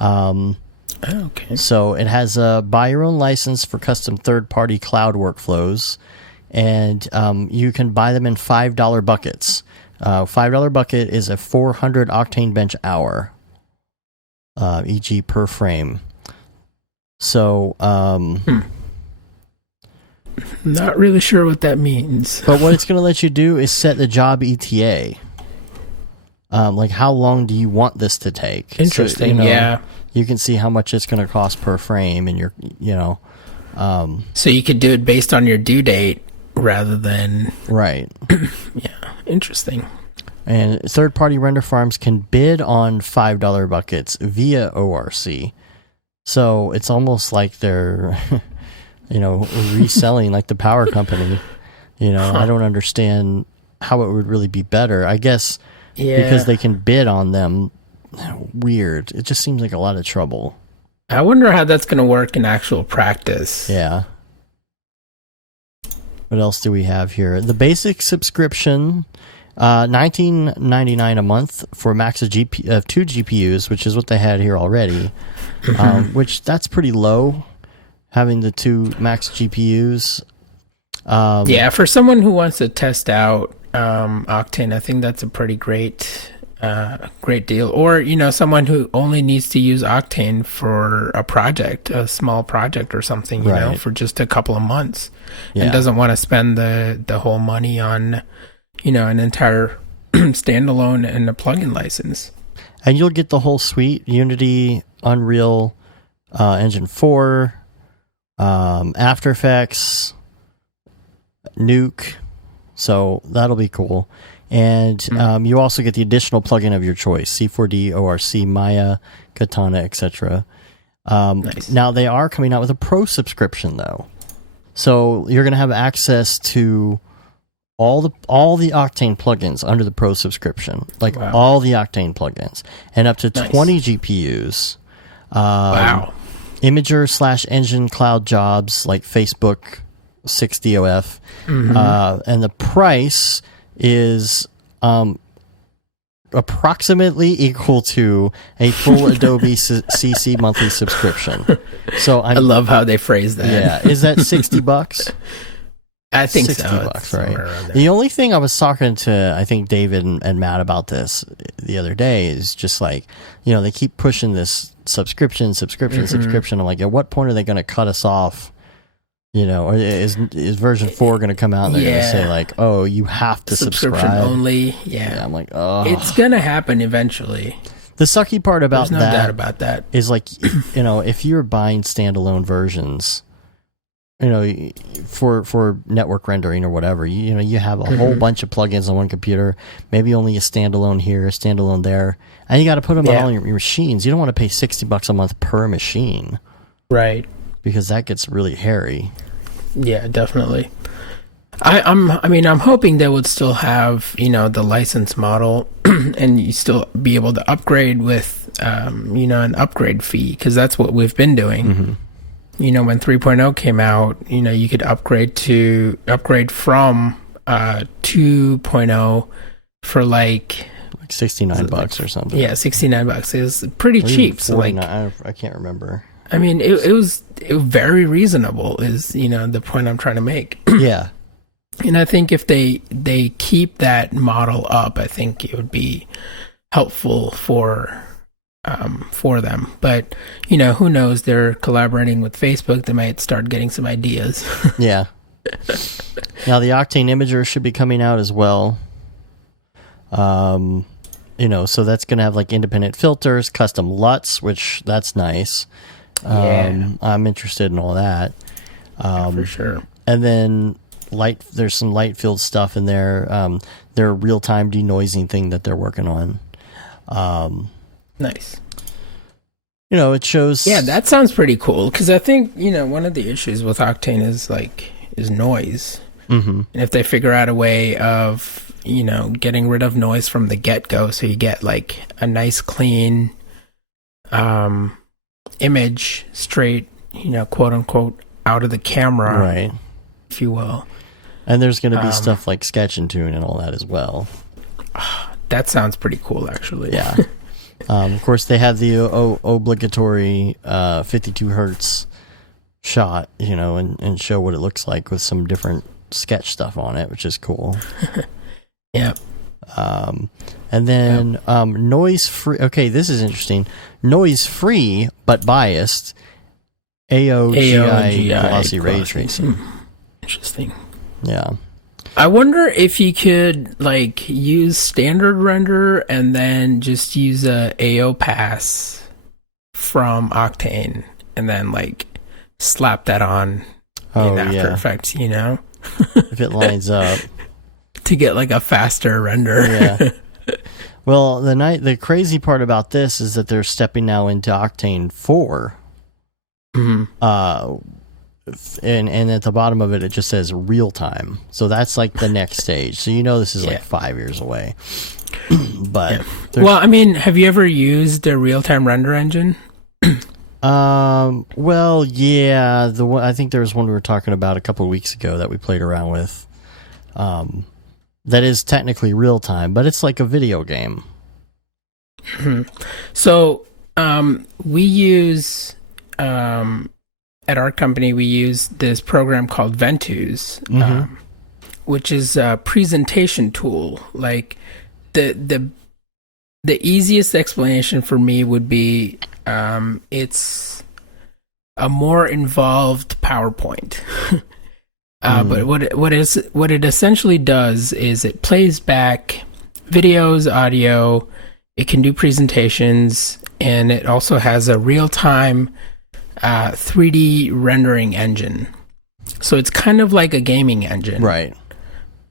Okay. So it has a buy your own license for custom third-party cloud workflows, and you can buy them in $5 buckets. $5 bucket is a 400 Octane Bench hour, e.g. per frame. So, not really sure what that means. But what it's going to let you do is set the job ETA. Like, how long do you want this to take? Interesting. So, you can see how much it's going to cost per frame, and so you could do it based on your due date rather than right. Yeah, interesting. And third-party render farms can bid on $5 buckets via ORC. So it's almost like they're, reselling like the power company. I don't understand how it would really be better. I guess because they can bid on them. Weird. It just seems like a lot of trouble. I wonder how that's going to work in actual practice. Yeah. What else do we have here? The basic subscription, $19.99 a month for a max of 2 GPUs, which is what they had here already. Which that's pretty low, having the 2 max GPUs. Yeah, for someone who wants to test out Octane, I think that's a pretty great deal. Or, someone who only needs to use Octane for a project, a small project or something, you know, for just a couple of months, and doesn't want to spend the whole money on, an entire standalone and a plugin license. And you'll get the whole suite: Unity, Unreal Engine 4, After Effects, Nuke. So that'll be cool. And you also get the additional plugin of your choice: C4D, ORC, Maya, Katana, etc. Nice. Now they are coming out with a pro subscription, though, so you're going to have access to all the Octane plugins under the pro subscription, all the Octane plugins, and up to 20 GPUs. Wow. Imager/engine cloud jobs like Facebook 6DOF, and the price is approximately equal to a full Adobe CC monthly subscription. So I love how they phrase that. Yeah, is that $60? I think $60, right? The only thing I was talking to, I think, David and Matt about this the other day is just like, they keep pushing this subscription. I'm like, at what point are they going to cut us off? Or is version 4 going to come out and they're going to say like, oh, you have to subscription subscribe only? Yeah. I'm like, oh, it's going to happen eventually. The sucky part about There's no doubt about that is like, if you're buying standalone versions, for network rendering or whatever, you have a whole bunch of plugins on one computer, maybe only a standalone here, a standalone there, and you got to put them on all your machines. You don't want to pay $60 a month per machine, right? Because that gets really hairy. Yeah, definitely. I'm hoping they would still have, the license model and you still be able to upgrade with, an upgrade fee, because that's what we've been doing. When 3.0 came out, you could upgrade from 2.0 for like $69 or something. Yeah, $69. It was pretty cheap. So like, I can't remember. It was very reasonable is, the point I'm trying to make. Yeah. And I think if they keep that model up, I think it would be helpful for them. But, who knows? They're collaborating with Facebook. They might start getting some ideas. Yeah. Now the Octane Imager should be coming out as well. So that's going to have like independent filters, custom LUTs, which that's nice. I'm interested in all that. For sure. And then there's some light field stuff in there. Their real-time denoising thing that they're working on. Nice. It shows. Yeah, that sounds pretty cool. Because I think one of the issues with Octane is noise. And if they figure out a way of getting rid of noise from the get-go, so you get like a nice clean image straight, quote unquote, out of the camera, right, if you will. And there's going to be stuff like Sketch and Tune and all that as well. That sounds pretty cool, actually. Yeah. Of course, they had the obligatory 52 hertz shot, and show what it looks like with some different Sketch stuff on it, which is cool. Yeah. And then noise free. Okay, this is interesting. Noise free but biased. AOGI glossy ray tracing. Interesting. Yeah. I wonder if you could like use standard render and then just use a AO pass from Octane and then like slap that on in After Effects, if it lines up. To get like a faster render. Yeah. Well, the crazy part about this is that they're stepping now into Octane 4. And at the bottom of it, it just says real time. So that's like the next stage. So this is like 5 years away. But well, have you ever used a real time render engine? Well, yeah, the one I think there was one we were talking about a couple of weeks ago that we played around with. That is technically real time, but it's like a video game. So, we use at our company we use this program called Ventus, which is a presentation tool. Like the easiest explanation for me would be it's a more involved PowerPoint. But what it essentially does is it plays back videos, audio. It can do presentations, and it also has a real-time 3D rendering engine. So it's kind of like a gaming engine, Right.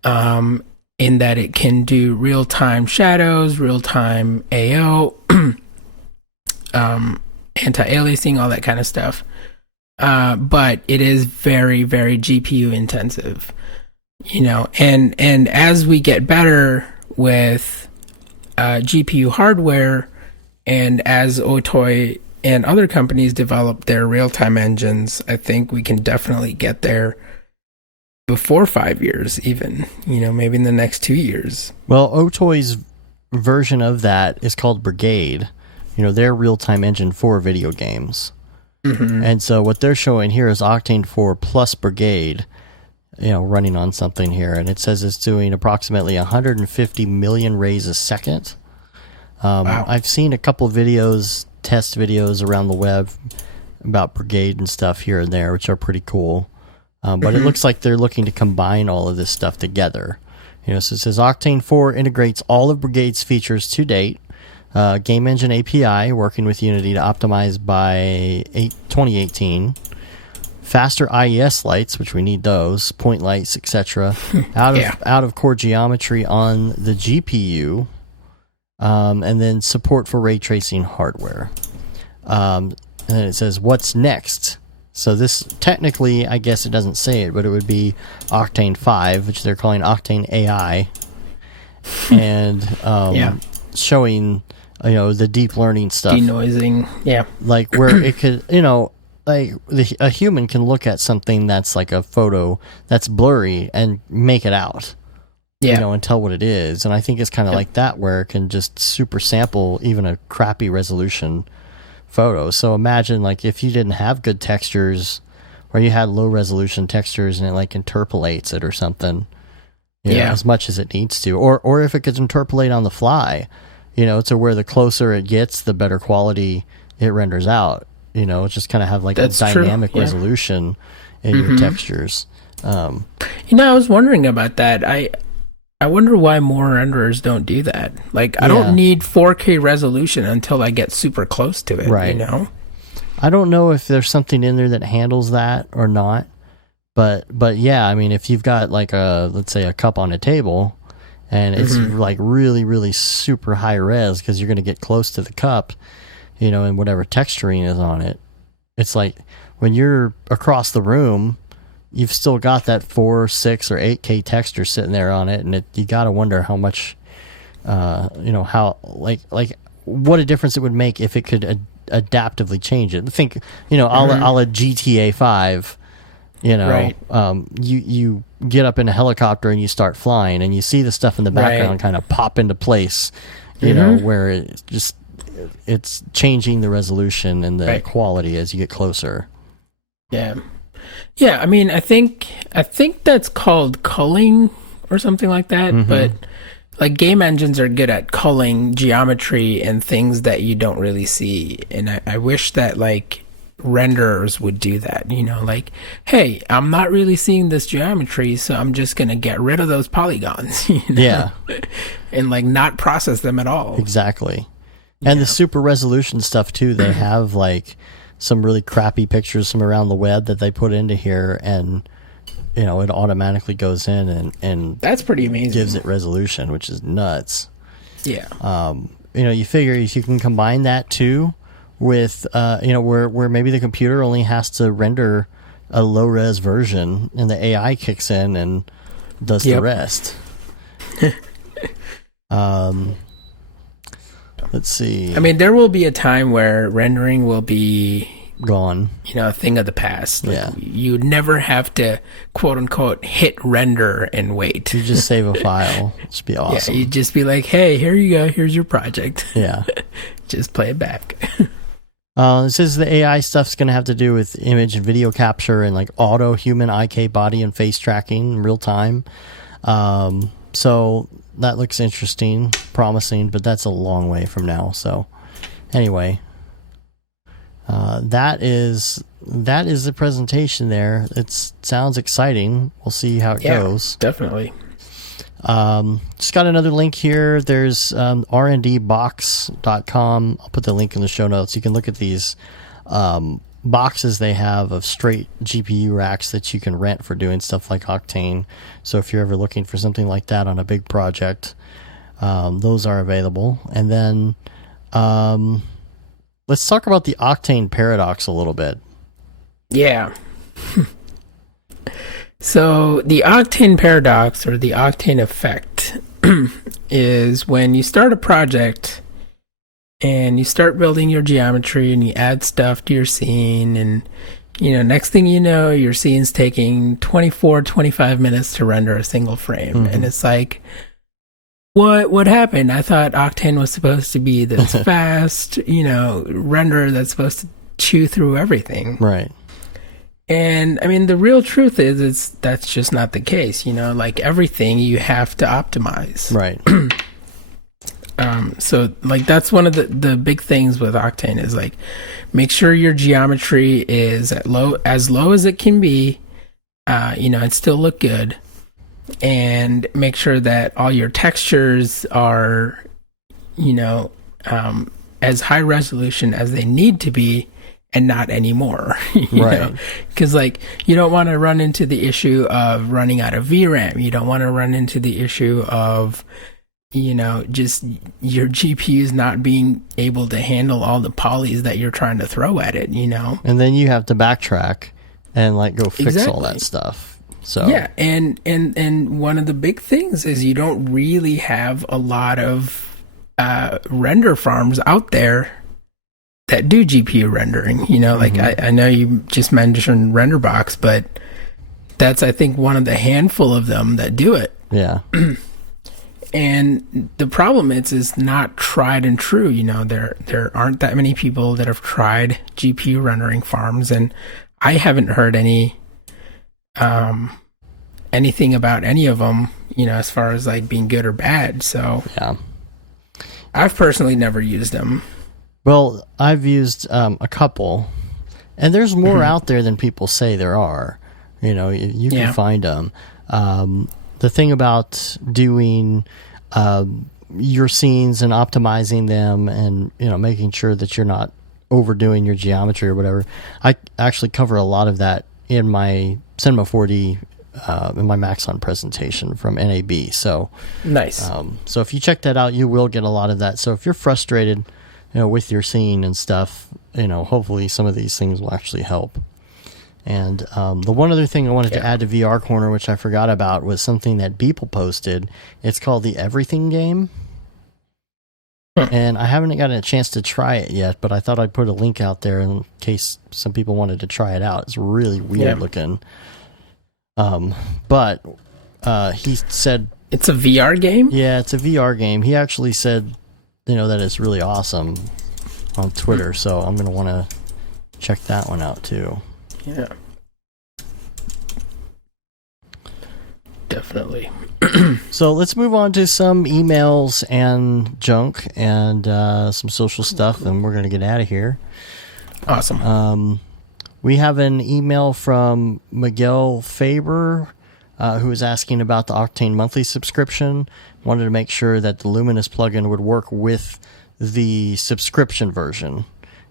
In that it can do real-time shadows, real-time AO, anti-aliasing, all that kind of stuff. But it is very, very GPU intensive, and as we get better with GPU hardware, and as Otoy and other companies develop their real-time engines, I think we can definitely get there before 5 years, even, maybe in the next 2 years. Well, Otoy's version of that is called Brigade, their real-time engine for video games. And so what they're showing here is Octane 4 plus Brigade, running on something here. And it says it's doing approximately 150 million rays a second. Wow. I've seen a couple videos, test videos around the web about Brigade and stuff here and there, which are pretty cool. But it looks like they're looking to combine all of this stuff together. So it says Octane 4 integrates all of Brigade's features to date. Game Engine API, working with Unity to optimize by 2018. Faster IES lights, which we need those, point lights, etc. Out of core geometry on the GPU, and then support for ray tracing hardware. And then it says, what's next? So this, technically, I guess it doesn't say it, but it would be Octane 5, which they're calling Octane AI. And showing, the deep learning stuff. Denoising, yeah. Like where it could, like a human can look at something that's like a photo that's blurry and make it out. And tell what it is. And I think it's kind of like that, where it can just super sample even a crappy resolution photo. So imagine like if you didn't have good textures, or you had low resolution textures and it like interpolates it or something, as much as it needs to, or if it could interpolate on the fly, to where the closer it gets, the better quality it renders out. It's just kind of have like That's a dynamic true. resolution in your textures. I was wondering about that. I wonder why more renderers don't do that. Like, I don't need 4K resolution until I get super close to it, right. I don't know if there's something in there that handles that or not. But yeah, I mean, if you've got like let's say a cup on a table, and it's like really, really super high res, because you're going to get close to the cup, and whatever texturing is on it. It's like when you're across the room, you've still got that 4, 6, or 8K texture sitting there on it, and you got to wonder how much, how like what a difference it would make if it could adaptively change it. Think, a la GTA 5. Right. You get up in a helicopter and you start flying, and you see the stuff in the background kind of pop into place, where it's changing the resolution and the quality as you get closer. Yeah. I mean, I think that's called culling or something like that. But like game engines are good at culling geometry and things that you don't really see, and I wish that like renderers would do that. Like, hey, I'm not really seeing this geometry, so I'm just gonna get rid of those polygons. And like not process them at all. Exactly. And the super resolution stuff too. They have like some really crappy pictures from around the web that they put into here, and it automatically goes in and that's pretty amazing. Gives it resolution, which is nuts. Yeah. You figure if you can combine that too with where maybe the computer only has to render a low res version, and the AI kicks in and does the rest. Let's see. I mean, there will be a time where rendering will be gone. A thing of the past. Yeah. You'd never have to, quote unquote, hit render and wait. You just save a file. It'd be awesome. Yeah, you'd just be like, hey, here you go. Here's your project. Yeah. Just play it back. It says the AI stuff's going to have to do with image and video capture and like auto human IK body and face tracking in real time. So that looks interesting, promising, but that's a long way from now. So anyway, that is the presentation there. It sounds exciting. We'll see how it goes. Definitely. Just got another link here. There's rndbox.com. I'll put the link in the show notes. You can look at these boxes they have of straight GPU racks that you can rent for doing stuff like Octane. So if you're ever looking for something like that on a big project, those are available. And then let's talk about the Octane paradox a little bit. Yeah. So the Octane paradox, or the Octane effect, is when you start a project and you start building your geometry and you add stuff to your scene, and next thing you know, your scene's taking 25 minutes to render a single frame. And it's like, what happened? I thought Octane was supposed to be this fast, render that's supposed to chew through everything. Right. And I mean, the real truth is that's just not the case. Like everything, you have to optimize. Right. So like that's one of the big things with Octane is like, make sure your geometry is as low as it can be, and still look good, and make sure that all your textures are, as high resolution as they need to be. And not anymore, right? Because like you don't want to run into the issue of running out of VRAM. You don't want to run into the issue of, just your GPU's not being able to handle all the polys that you're trying to throw at it. And then you have to backtrack and like go fix all that stuff. So yeah, and one of the big things is you don't really have a lot of render farms out there that do GPU rendering. Like I know you just mentioned RenderBox, but that's, I think, one of the handful of them that do it. Yeah. And the problem is not tried and true. There aren't that many people that have tried GPU rendering farms, and I haven't heard anything about any of them, as far as like being good or bad. So yeah, I've personally never used them. Well, I've used a couple, and there's more out there than people say there are. You can find them. The thing about doing your scenes and optimizing them and, making sure that you're not overdoing your geometry or whatever, I actually cover a lot of that in my Cinema 4D, in my Maxon presentation from NAB. So nice. So if you check that out, you will get a lot of that. So if you're frustrated, with your scene and stuff, hopefully some of these things will actually help. And the one other thing I wanted to add to VR Corner, which I forgot about, was something that Beeple posted. It's called the Everything Game. And I haven't gotten a chance to try it yet, but I thought I'd put a link out there in case some people wanted to try it out. It's really weird looking. But he said... It's a VR game? Yeah, it's a VR game. He actually said... that it's really awesome on Twitter, so I'm going to want to check that one out too. Yeah. Definitely. So let's move on to some emails and junk and some social stuff, and we're going to get out of here. Awesome. We have an email from Miguel Faber, who was asking about the Octane monthly subscription. Wanted to make sure that the Luminous plugin would work with the subscription version.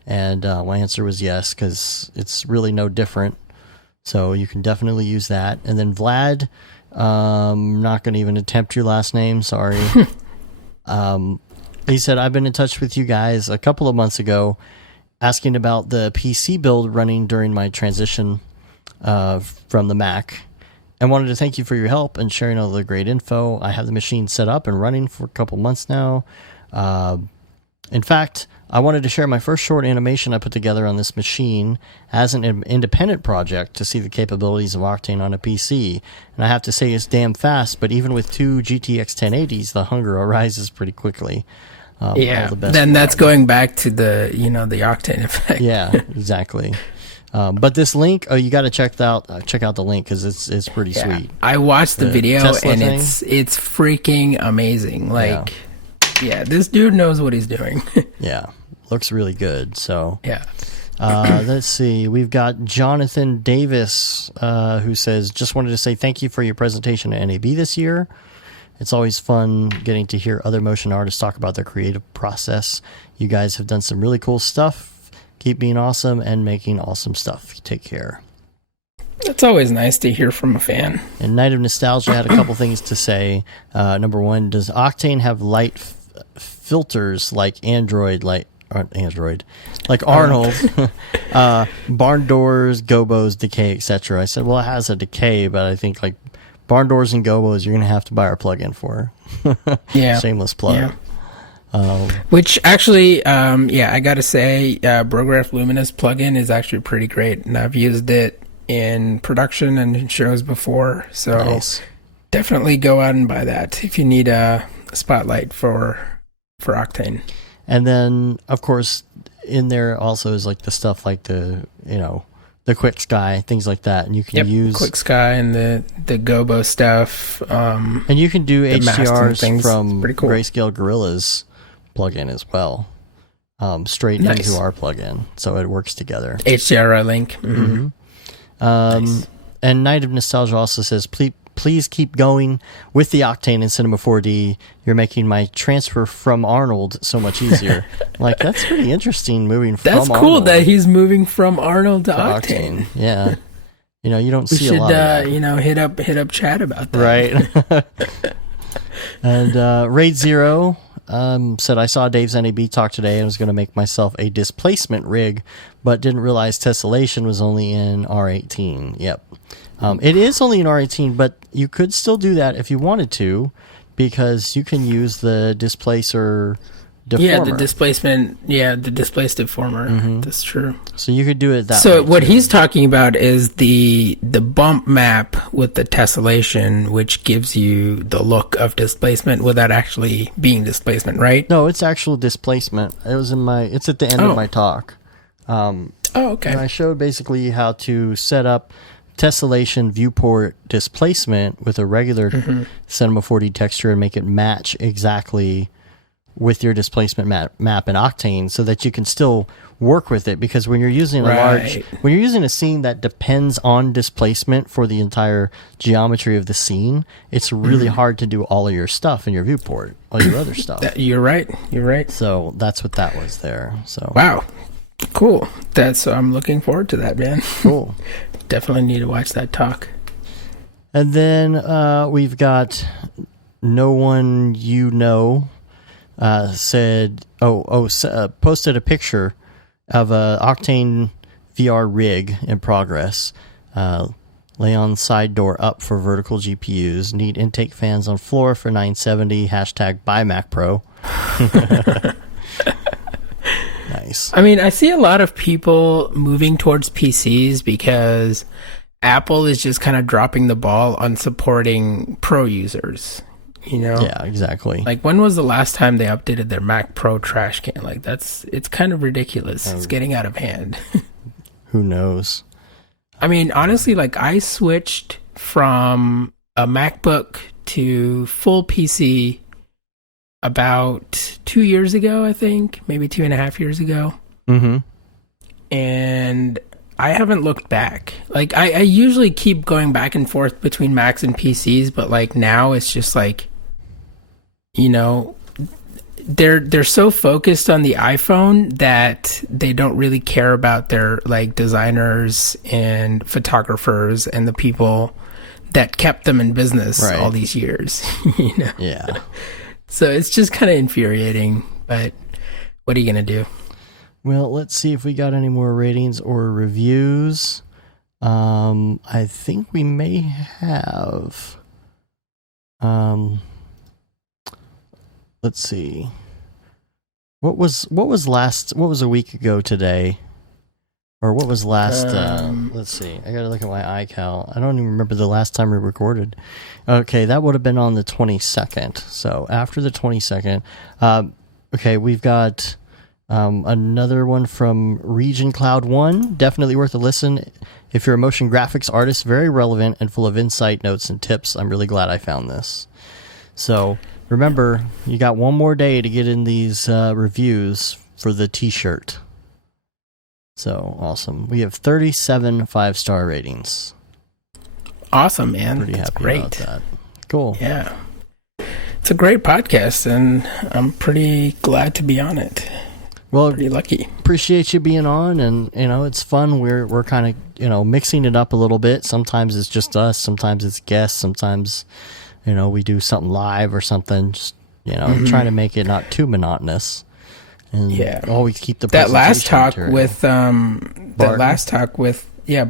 And my answer was yes, because it's really no different. So you can definitely use that. And then Vlad, I'm not going to even attempt your last name, sorry. He said, I've been in touch with you guys a couple of months ago asking about the PC build running during my transition from the Mac. I wanted to thank you for your help and sharing all the great info. I have the machine set up and running for a couple months now. In fact, I wanted to share my first short animation I put together on this machine as an independent project to see the capabilities of Octane on a PC. And I have to say it's damn fast, but even with 2 GTX 1080s, the hunger arises pretty quickly. Then that's going back to the the Octane effect. Yeah, exactly. But this link, you got to check out the link because it's pretty sweet. I watched the video Tesla and thing. it's freaking amazing. Like, yeah, this dude knows what he's doing. Yeah, looks really good. So yeah. Let's see. We've got Jonathan Davis who says, just wanted to say thank you for your presentation at NAB this year. It's always fun getting to hear other motion artists talk about their creative process. You guys have done some really cool stuff. Keep being awesome and making awesome stuff. Take care. It's always nice to hear from a fan. And Night of Nostalgia had a couple things to say. Number one, does Octane have light filters like Arnold, barn doors, gobos, decay, etc.? I said, well, it has a decay, but I think like barn doors and gobos, you're going to have to buy our plugin for. Yeah. Shameless plug. Yeah. Which actually, I gotta say, Brograph Luminous plugin is actually pretty great, and I've used it in production and in shows before. So nice. Definitely go out and buy that if you need a spotlight for Octane. And then, of course, in there also is like the stuff like the Quick Sky, things like that, and you can use Quick Sky and the Gobo stuff. And you can do HDRs from cool. Grayscale Gorilla's plugin as well, straight into our plugin, so it works together. HDR link. Mm-hmm. Nice. And Night of Nostalgia also says, please keep going with the Octane in Cinema 4D. You're making my transfer from Arnold so much easier. Like, that's pretty interesting, moving from Arnold. That's cool that he's moving from Arnold to Octane. Yeah. You don't see a lot of that. Hit up Chad about that. Right. And Raid Zero said, I saw Dave's NAB talk today and was going to make myself a displacement rig, but didn't realize tessellation was only in R18. Yep. It is only in R18, but you could still do that if you wanted to, because you can use the displacer deformer. Yeah, the displaced deformer. Mm-hmm. That's true. So you could do it that way. So what he's talking about is the bump map with the tessellation, which gives you the look of displacement without actually being displacement, right? No, it's actual displacement. It's at the end of my talk. Okay. And I showed basically how to set up tessellation viewport displacement with a regular Cinema 4D texture and make it match exactly with your displacement map in Octane, so that you can still work with it. Because when you're using when you're using a scene that depends on displacement for the entire geometry of the scene, it's really hard to do all of your stuff in your viewport, all your other stuff. You're right. So that's what that was there. So wow, cool. I'm looking forward to that, man. Cool. Definitely need to watch that talk. And then we've got No One said, posted a picture of a Octane VR rig in progress. Lay on side door up for vertical GPUs. Need intake fans on floor for 970. # buy Mac Pro. Nice. I mean, I see a lot of people moving towards PCs because Apple is just kind of dropping the ball on supporting pro users. Yeah, exactly. Like, when was the last time they updated their Mac Pro trash can? Like, it's kind of ridiculous. It's getting out of hand. Who knows? I mean, honestly, like, I switched from a MacBook to full PC about 2 years ago, I think, maybe 2.5 years ago. Mm-hmm. And I haven't looked back. Like, I usually keep going back and forth between Macs and PCs, but like now it's just like, they're so focused on the iPhone that they don't really care about their like designers and photographers and the people that kept them in business all these years. Yeah. So it's just kind of infuriating, but what are you gonna do? Well, let's see if we got any more ratings or reviews. I think we may have. Let's see. What was a week ago today? Or what was last, let's see, I gotta look at my iCal. I don't even remember the last time we recorded. Okay, that would have been on the 22nd. So after the 22nd, okay, we've got another one from Region Cloud 1. Definitely worth a listen. If you're a motion graphics artist, very relevant and full of insight, notes, and tips. I'm really glad I found this. So remember, you got one more day to get in these reviews for the t-shirt. So awesome. We have 37 5-star ratings. Awesome, man. Pretty happy about that. Cool. Yeah. It's a great podcast, and I'm pretty glad to be on it. Well, pretty lucky. Appreciate you being on, and it's fun. We're kind of mixing it up a little bit. Sometimes it's just us, sometimes it's guests, sometimes we do something live or something. Just trying to make it not too monotonous. And always keep the that last talk material. with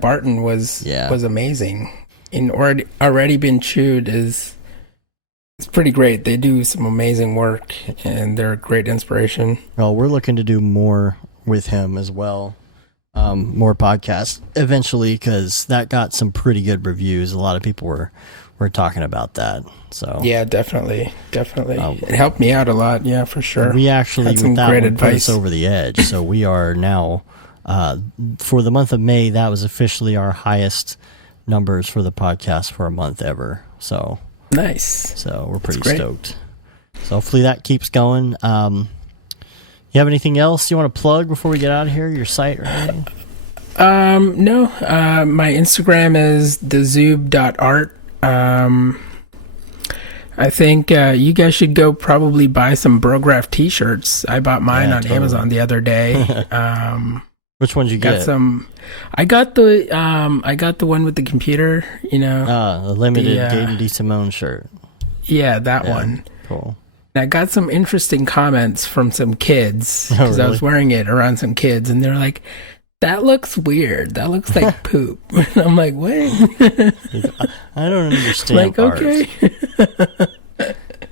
Barton was amazing. And already been chewed it's pretty great. They do some amazing work, and they're a great inspiration. Well, we're looking to do more with him as well, more podcasts eventually, because that got some pretty good reviews. A lot of people were talking about that. So yeah, definitely. It helped me out a lot. Yeah, for sure. We actually with that one put us over the edge. So we are now for the month of May. That was officially our highest numbers for the podcast for a month ever. So nice. So we're pretty stoked. So hopefully that keeps going. You have anything else you want to plug before we get out of here? Your site or anything? No. My Instagram is thezoob.art. I think you guys should go probably buy some Brograph t-shirts. I bought mine on Amazon the other day. Which ones you get? I got the one with the computer, the limited Gaten DeSimone shirt. Yeah, that one. Cool. And I got some interesting comments from some kids because I was wearing it around some kids, and they're like, "That looks weird. That looks like poop." And I'm like, "What?" I don't understand. Okay.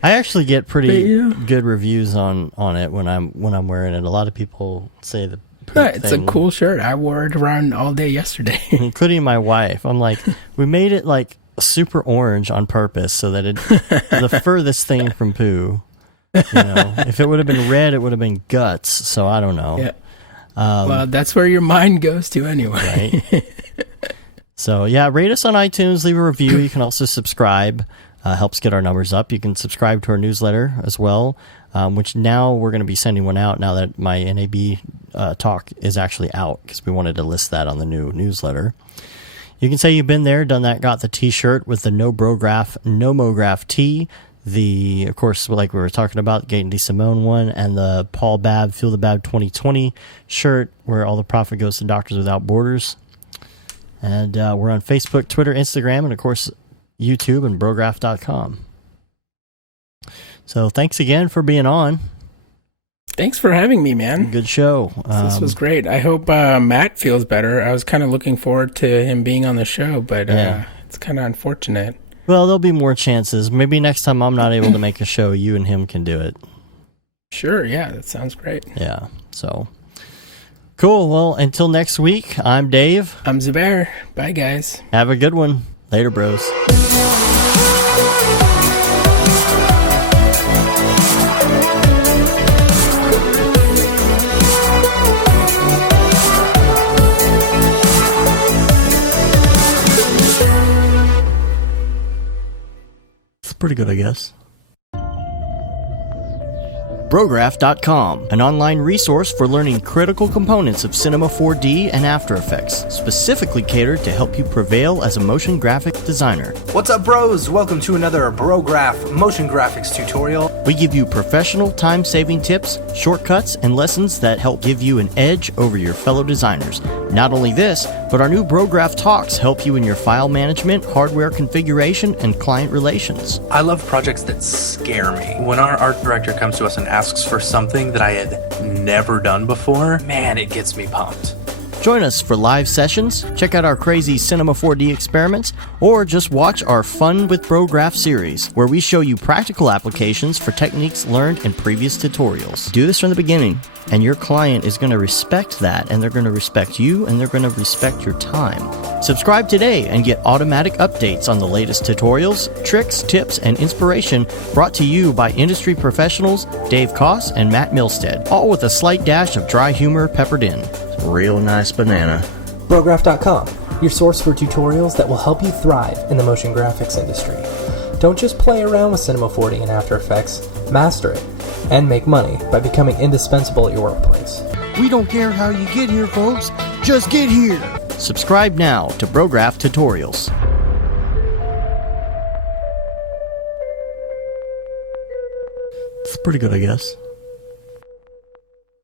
I actually get pretty good reviews on it when I'm wearing it. A lot of people say the poop it's a cool shirt. I wore it around all day yesterday, including my wife. I'm like, we made it like super orange on purpose so that it the furthest thing from poo. If it would have been red, it would have been guts. So I don't know. Yeah. Well, that's where your mind goes to anyway. Right. So, rate us on iTunes, leave a review. You can also subscribe. Helps get our numbers up. You can subscribe to our newsletter as well, which now we're going to be sending one out now that my NAB talk is actually out, because we wanted to list that on the new newsletter. You can say you've been there, done that, got the t-shirt with the No Brograph, No Mograph tee. Of course, like we were talking about, Gaten DeSimone one, and the Paul Babb, Feel the Babb 2020 shirt, where all the profit goes to Doctors Without Borders. And we're on Facebook, Twitter, Instagram, and of course, YouTube and Brograph.com. So thanks again for being on. Thanks for having me, man. Good show. This was great. I hope Matt feels better. I was kind of looking forward to him being on the show, but it's kind of unfortunate. Well, there'll be more chances. Maybe next time I'm not able to make a show, you and him can do it. Sure, yeah, that sounds great. Yeah, so cool. Well, until next week, I'm Dave. I'm Zubair. Bye, guys. Have a good one. Later, bros. Pretty good, I guess. Brograph.com, an online resource for learning critical components of Cinema 4D and After Effects, specifically catered to help you prevail as a motion graphic designer. What's up, bros? Welcome to another Brograph motion graphics tutorial. We give you professional time-saving tips, shortcuts, and lessons that help give you an edge over your fellow designers. Not only this, but our new Brograph Talks help you in your file management, hardware configuration, and client relations. I love projects that scare me. When our art director comes to us and asks for something that I had never done before, man, it gets me pumped. Join us for live sessions, check out our crazy Cinema 4D experiments, or just watch our Fun with Brograph series, where we show you practical applications for techniques learned in previous tutorials. Do this from the beginning, and your client is going to respect that, and they're going to respect you, and they're going to respect your time. Subscribe today and get automatic updates on the latest tutorials, tricks, tips, and inspiration brought to you by industry professionals Dave Koss and Matt Milstead, all with a slight dash of dry humor peppered in. Real nice banana. Brograph.com, your source for tutorials that will help you thrive in the motion graphics industry. Don't just play around with Cinema 4D and After Effects, master it, and make money by becoming indispensable at your workplace. We don't care how you get here, folks. Just get here. Subscribe now to Brograph Tutorials. It's pretty good, I guess.